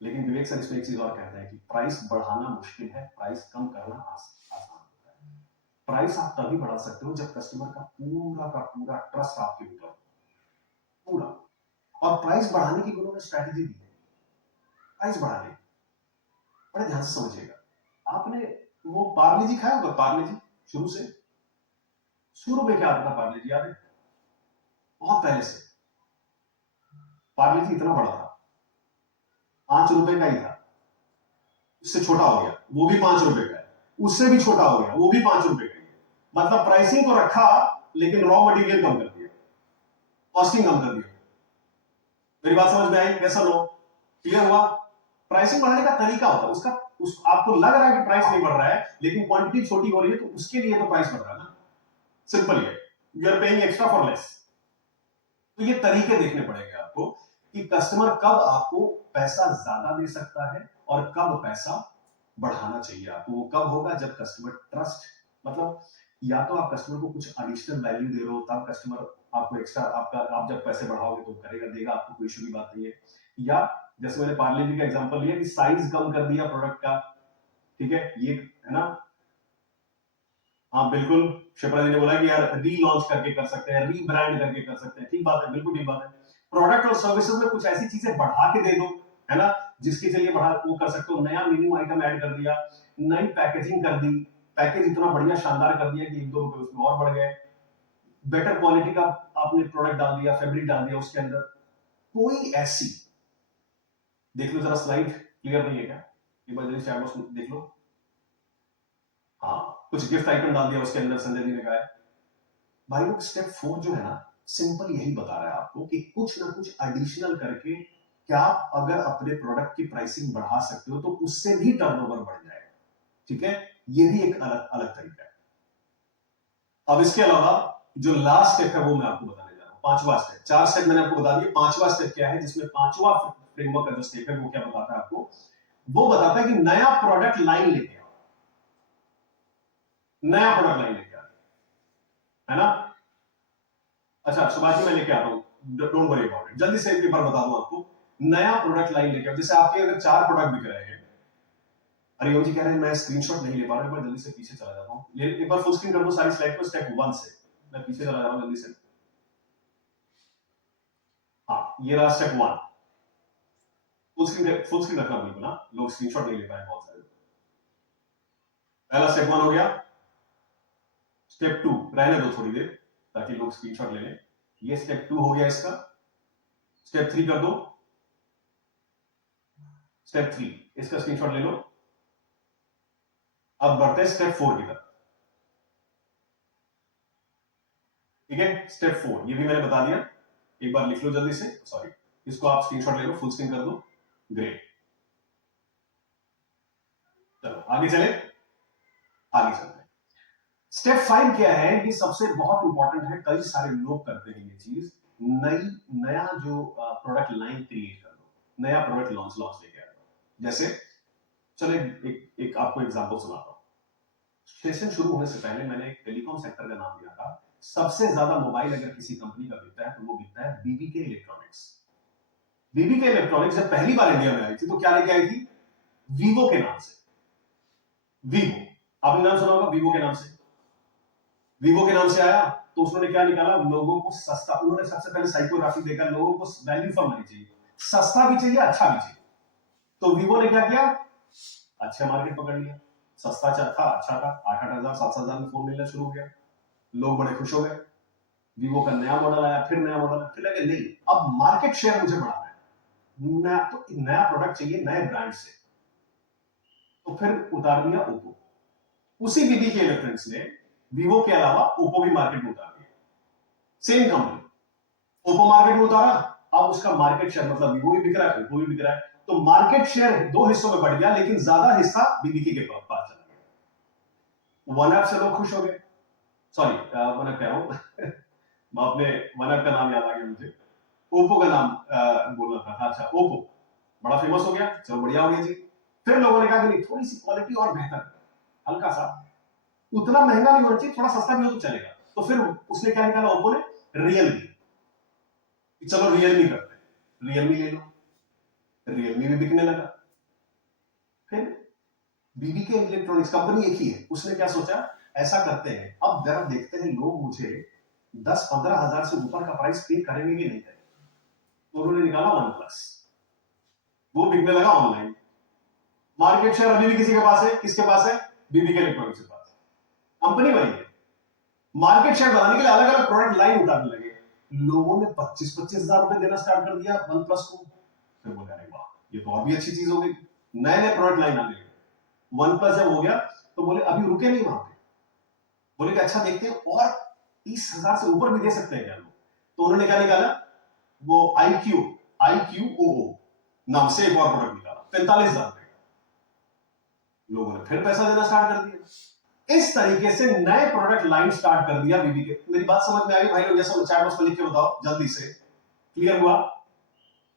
लेकिन विवेक सर इसमें एक चीज और कहते हैं कि प्राइस बढ़ाना मुश्किल है, प्राइस कम करना आसान होता है। प्राइस आप तभी बढ़ा सकते हो जब कस्टमर का पूरा ट्रस्ट आपके ऊपर, पूरा। और प्राइस बढ़ाने की उन्होंने स्ट्रैटेजी दी है। प्राइस बढ़ाने, बड़े ध्यान से समझिएगा। आपने वो पार्ले जी खाया होगा, पार्ले जी, शुरू में क्या आता था पार्ले जी, याद है? बहुत पहले से पार्ले जी इतना बड़ा था, 5 रुपए का ही था, इससे छोटा हो गया, वो भी 5 रुपए का है। उससे भी छोटा हो गया, वो भी 5 रुपए का। मतलब प्राइसिंग को रखा लेकिन रॉ मटेरियल कम कर दिया, कॉस्टिंग कम कर दिया। मेरी बात समझ में आई? कैसा लो क्लियर हुआ? प्राइसिंग बढ़ाने का तरीका होता है उसका, आपको लग रहा है कि प्राइस नहीं बढ़ रहा है लेकिन क्वांटिटी छोटी हो रही है तो उसके लिए तो प्राइस बढ़ रहा है ना, सिंपल है, you are paying extra for less. तो ये तरीके देखने पड़ेंगे आपको कि कस्टमर कब आपको पैसा ज्यादा दे सकता है और कब पैसा बढ़ाना चाहिए आपको। वो कब होगा जब कस्टमर ट्रस्ट, मतलब या तो आप कस्टमर को कुछ एडिशनल वैल्यू दे रहे हो तब कस्टमर आपको एक्स्ट्रा, आप जब पैसे बढ़ाओगे तो करेगा, देगा आपको, कोई इशू की बात नहीं है। या जैसे मैंने पार्ले जी का एग्जांपल लिया कि साइज कम कर दिया प्रोडक्ट का, ठीक है, ये है ना। हाँ बिल्कुल, शिप्रा जी ने बोला कि यार रीलॉन्च करके कर सकते हैं, रीब्रांड करके कर सकते हैं, ठीक बात है, बिल्कुल ठीक बात है। प्रोडक्ट और सर्विसेज में कुछ ऐसी चीजें बढ़ा के दे दो, है ना, जिसके चलिए बढ़ा वो कर सकते हो। नया मिनिमम आइटम ऐड कर दिया, नई पैकेजिंग कर दी, पैकेज इतना बढ़िया शानदार कर दिया कि 1-2 रुपए उसमें और बढ़ गए, बेटर क्वालिटी का आपने प्रोडक्ट डाल दिया, फैब्रिक डाल दिया उसके अंदर। कोई ऐसी, देख लो जरा स्लाइड, क्लियर नहीं है क्या? इमरजेंसी चैट देख लो। हाँ, कुछ गिफ्ट आइटम डाल दिया उसके अंदर, संजय जी ने कहा है। भाई लोग स्टेप 4 जो है ना, सिंपल यही बता रहा है आपको कि कुछ ना कुछ एडिशनल करके क्या अगर अपने प्रोडक्ट की प्राइसिंग बढ़ा सकते हो तो उससे भी टर्नओवर बढ़ जाएगा, ठीक है। ये भी एक अलग अलग तरीका है। अब इसके अलावा जो लास्ट स्टेप है वो मैं आपको बताने जा रहा हूं, पांचवा स्टेप। 4 स्टेप मैंने आपको बता दिए, पांचवा स्टेप क्या है, जिसमें पांचवा फ्रेमवर्क का जो स्टेप है वो क्या बताता है आपको, वो बताता है कि नया प्रोडक्ट लाइन लेके आओ, नया प्रोडक्ट लाइन लेके आओ, है ना। अच्छा सुभाष जी मैं लेके आता हूँ, डोंट वरी अबाउट इट, जल्दी से एक बार बता दूं आपको। नया प्रोडक्ट लाइन लेके आओ, जैसे आपके अगर 4 प्रोडक्ट बिक रहे हैं, अरे जी कह रहे हैं मैं स्क्रीनशॉट नहीं ले पा रहा, एक बार जल्दी से पीछे चला जाता हूँ, एक बार फुल स्क्रीन कर दो सारी स्लाइड को, स्टेप 1 से मैं पीछे चला जा रहा हूँ जल्दी से। हाँ ये रहा स्टेप 1, फुल स्क्रीन रखना बिल्कुल ना, लोग स्क्रीनशॉट नहीं ले पाए बहुत सारे। पहला स्टेप 1 हो गया। स्टेप 2 रहने दो थोड़ी देर ताकि लोग स्क्रीनशॉट ले लें, ये स्टेप 2 हो गया इसका। स्टेप 3 कर दो, स्टेप 3 इसका स्क्रीनशॉट ले लो। अब बढ़ते हैं स्टेप 4 की तरफ, ठीक है। स्टेप 4 ये भी मैंने बता दिया, एक बार लिख लो जल्दी से, सॉरी इसको आप स्क्रीनशॉट ले लो, फुल स्क्रीन कर दो, ग्रेट। चलो आगे चले, आगे चलते हैं। स्टेप 5 क्या है, ये सबसे बहुत इंपॉर्टेंट है, कई सारे लोग करते हैं ये चीज, नया जो प्रोडक्ट लाइन क्रिएट कर दो, नया प्रोडक्ट लॉन्च लेके आ दो। जैसे चलो एक आपको एग्जांपल सुनाता हूं। सेशन शुरू होने से पहले मैंने एक टेलीकॉम सेक्टर का नाम दिया था, सबसे ज्यादा मोबाइल अगर किसी कंपनी का बिकता है तो वो बिकता है बीबीके इलेक्ट्रॉनिक्स। बीबीके इलेक्ट्रॉनिक्स जब पहली बार इंडिया में आई थी तो क्या लेके आई थी, वीवो के नाम से। वीवो, आपने नाम सुना होगा वीवो के नाम से। वीवो के नाम से आया तो उसने क्या निकाला, लोगों को सस्ता, उन्होंने सबसे पहले साइकोग्राफी देखा, लोगों को वैल्यू फॉर मनी चाहिए, सस्ता भी चाहिए अच्छा भी चाहिए। तो वीवो ने क्या किया, अच्छा मार्केट पकड़ लिया, सस्ता था अच्छा था, 8,000 7,000 में फोन मिलना शुरू हो गया, लोग बड़े खुश हो गए। वीवो का नया मॉडल आया, फिर नया मॉडल, फिर लगे नहीं अब मार्केट शेयर मुझे बढ़ाना है, नया प्रोडक्ट चाहिए नए ब्रांड से, तो फिर उतार दिया ओप्पो। उसी विधि के इलेक्ट्रॉनिक्स ने वीवो के अलावा ओप्पो भी मार्केट में उतार दिया, सेम कंपनी, ओप्पो मार्केट में उतारा, अब उसका मार्केट शेयर, मतलब वीवो भी बिक रहा है ओप्पो भी बिक रहा है, तो मार्केट शेयर 2 हिस्सों में बढ़ गया लेकिन ज्यादा हिस्सा बीबीके के पास चला गया। वन ऐप से लोग खुश हो गए, सॉरी वन ऐप कह रहा हूं मैं अपने वन ऐप का नाम याद आ गया मुझे, ओप्पो का नाम बोलना था, अच्छा ओप्पो बड़ा फेमस हो गया, चलो बढ़िया हो गया जी। फिर लोगों ने कहा कि नहीं थोड़ी सी क्वालिटी और बेहतर, हल्का सा, उतना महंगा नहीं होना चाहिए, थोड़ा सस्ता भी हो तो चलेगा। तो फिर उसने क्या निकाला ओप्पो ने, रियलमी, चलो रियलमी करते हैं, रियलमी ले लो, रियलमी भी बिकने लगा। फिर बीबीके इलेक्ट्रॉनिक्स कंपनी एक ही है, उसने क्या सोचा, ऐसा करते हैं अब जरा देखते हैं लोग मुझे 10-15 हजार से ऊपर का प्राइस पे करेंगे कि नहीं करेंगे। तो उन्होंने निकाला वन प्लस, वो बिकने लगा ऑनलाइन, मार्केट शेयर अभी भी किसी के पास है, किसके पास है, बीबीके इलेक्ट्रॉनिक्स के पास, कंपनी वही है। मार्केट शेयर बढ़ाने के लिए अलग अलग प्रोडक्ट लाइन उतारने लगे, लोगों ने 25-25 हजार रुपए देना स्टार्ट कर दिया वन प्लस को। फिर बोला अरे वाह ये तो और भी अच्छी चीज हो गई, नए नए प्रोडक्ट लाइन आने लगे। वन प्लस जब हो गया तो बोले अभी रुके नहीं वहां पे, बोले कि अच्छा देखते हैं और 30,000 से ऊपर भी दे सकते हैं क्या लोग। तो उन्होंने क्या निकाला, वो IQOO नाम से एक और प्रोडक्ट निकाला 45,000 का। लोगों ने फिर पैसा देना स्टार्ट कर दिया। इस तरीके से नए प्रोडक्ट लाइन स्टार्ट कर दिया बीबी के। मेरी बात समझ में आई भाई लोग? जैसा चैट बॉक्स में लिख के बताओ जल्दी से, क्लियर हुआ?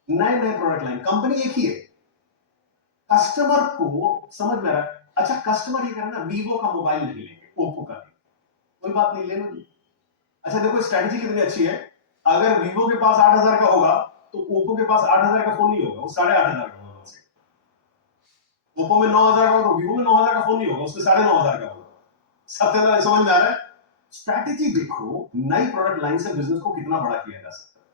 नए नए प्रोडक्ट लाइन, कंपनी एक ही है, कस्टमर को समझ में आ रहा है। अच्छा कस्टमर ये करना वीवो का मोबाइल नहीं लेंगे, ओप्पो का नहीं, कोई बात नहीं, लेना नहीं। अच्छा देखो स्ट्रेटजी कितनी अच्छी है, अगर वीवो के पास 8,000 का होगा तो ओप्पो के पास 8,000 का फोन नहीं होगा, वो 8,500 का होगा। उसे ओप्पो में 9,000 का होगा, वीवो में 9,000 का फोन नहीं होगा, उसमें 9,500 का होगा। सत्य समझ में आ रहा है? स्ट्रैटेजी देखो, नई प्रोडक्ट लाइन से बिजनेस को कितना बड़ा किया जा सकता है।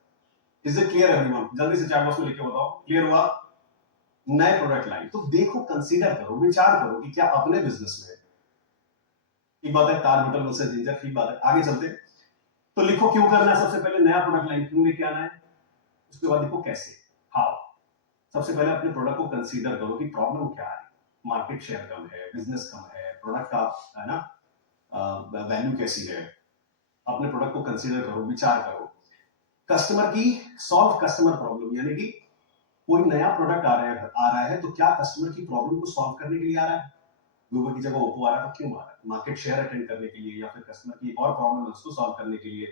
Is it clear everyone? जल्दी से चैट बॉक्स में लिख के बताओ, क्लियर हुआ? नए प्रोडक्ट लाइन तो देखो, कंसीडर करो, विचार करो कि क्या अपने बिजनेस में, एक बात है ताज होटल वर्सेस जिंजर, ठीक बात है, आगे चलते। तो लिखो क्यों करना है, सबसे पहले नया प्रोडक्ट लाइन क्यों लेके आना है, उसके बाद देखो कैसे, हाउ। सबसे पहले अपने प्रोडक्ट को कंसीडर करो कि प्रॉब्लम क्या है, मार्केट शेयर कम है, बिजनेस कम है, प्रोडक्ट का है ना वैल्यू कैसी है, अपने प्रोडक्ट को कंसीडर करो, विचार करो। कस्टमर की सॉल्व कस्टमर प्रॉब्लम, यानी कि कोई नया प्रोडक्ट आ रहा है तो क्या कस्टमर की प्रॉब्लम को सॉल्व करने के लिए आ रहा है? गूगल की जगह ओप्पो आ रहा है तो क्यों आ रहा है? मार्केट शेयर अटेंड करने के लिए, या फिर कस्टमर की और प्रॉब्लम है उसको सॉल्व करने के लिए,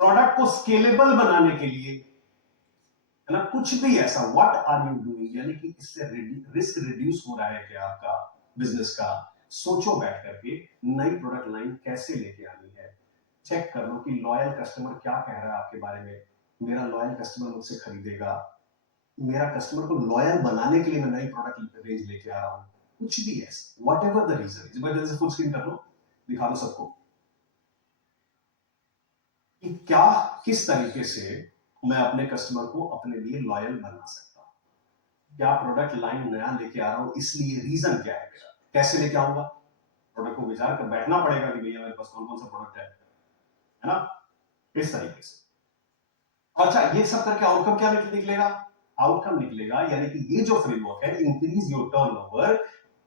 प्रोडक्ट को स्केलेबल बनाने के लिए, है ना? कुछ भी ऐसा, व्हाट आर यू डूइंग, यानी कि इससे रिस्क रिड्यूस हो रहा है क्या आपका बिजनेस का? सोचो बैठ करके नई प्रोडक्ट लाइन कैसे लेके आनी है। चेक कर लो कि लॉयल कस्टमर क्या कह रहा है आपके बारे में, मेरा लॉयल कस्टमर मुझसे खरीदेगा, मेरा कस्टमर को लॉयल बनाने के लिए मैं नई प्रोडक्ट रेंज लेके आ रहा हूं, कुछ भी ऐसा, whatever the reason is. जल्दी से फुल स्क्रीन कर लो, दिखा दो सबको कि क्या, किस तरीके से मैं अपने कस्टमर को अपने लिए लॉयल बना सकता हूं। क्या प्रोडक्ट लाइन नया लेके आ रहा हूं, इसलिए रीजन क्या है मेरा, कैसे लेके आऊंगा, प्रोडक्ट को विचार कर बैठना पड़ेगा कि भैया मेरे पास कौन कौन सा प्रोडक्ट है ना, इस तरीके से। अच्छा ये सब करके आउटकम क्या निकलेगा? आउटकम निकलेगा यानी कि ये जो फ्रेमवर्क है, इंक्रीज योर टर्नओवर,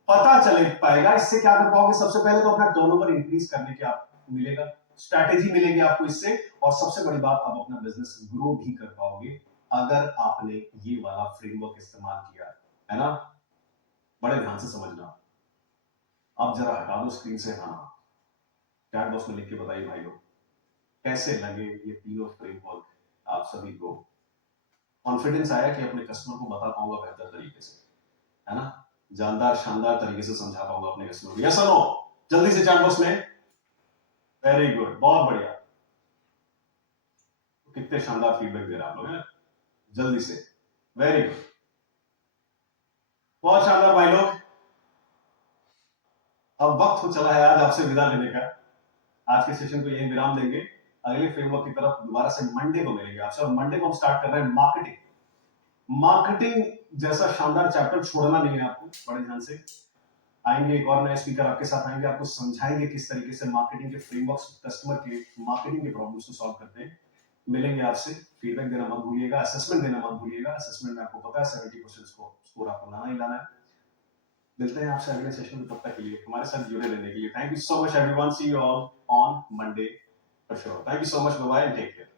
पता चले पाएगा इससे क्या कर पाओगे। सबसे पहले तो अपना टर्नओवर इंक्रीज करने के आप मिलेगा, स्ट्रैटेजी मिलेगी आपको इससे, और सबसे बड़ी बात आप अपना बिजनेस ग्रो भी कर पाओगे अगर आपने ये वाला फ्रेमवर्क इस्तेमाल किया है ना। बड़े ध्यान से समझना। अब जरा हटा दो स्क्रीन से, हाँ चैट बॉक्स में लिख के बताइए भाई लोग कैसे लगे ये तीनों फ्रेमवर्क आप सभी को। कॉन्फिडेंस आया कि अपने कस्टमर को बता पाऊंगा बेहतर तरीके से, है ना, जानदार शानदार तरीके से समझा पाऊंगा अपने कस्टमर को। यस और नो? जल्दी से चैट बॉक्स में। वेरी गुड, बहुत बढ़िया, कितने शानदार फीडबैक दे रहे आप लोग हैं, जल्दी से, वेरी गुड, बहुत शानदार भाई लोग। अब वक्त हो चला है आज आपसे विदा लेने का, आज के सेशन को यही विराम देंगे, अगले फ्रेमवर्क की तरफ दोबारा से मंडे को मिलेंगे आपसे। और मंडे को हम स्टार्ट कर रहे हैं मार्केटिंग। मार्केटिंग जैसा शानदार चैप्टर छोड़ना नहीं है आपको, बड़े ध्यान से आएंगे, एक और नए स्पीकर आपके साथ आएंगे, आपको समझाएंगे किस तरीके से मार्केटिंग के फ्रेमवर्क्स कस्टमर के मार्केटिंग के प्रॉब्लम्स को सॉल्व करते हैं। मिलेंगे आपसे, फीडबैक देना मत भूलिएगा, असेसमेंट देना मत भूलिएगा। असेसमेंट में आपको पता है 70% स्कोर आपको लाना ही लाना है। मिलते हैं आपसे अगले सेशन में, तब तक के लिए हमारे साथ जुड़े रहने के लिए thank you so much everyone, see you all on Monday for sure. Thank you so much, bye bye and take care.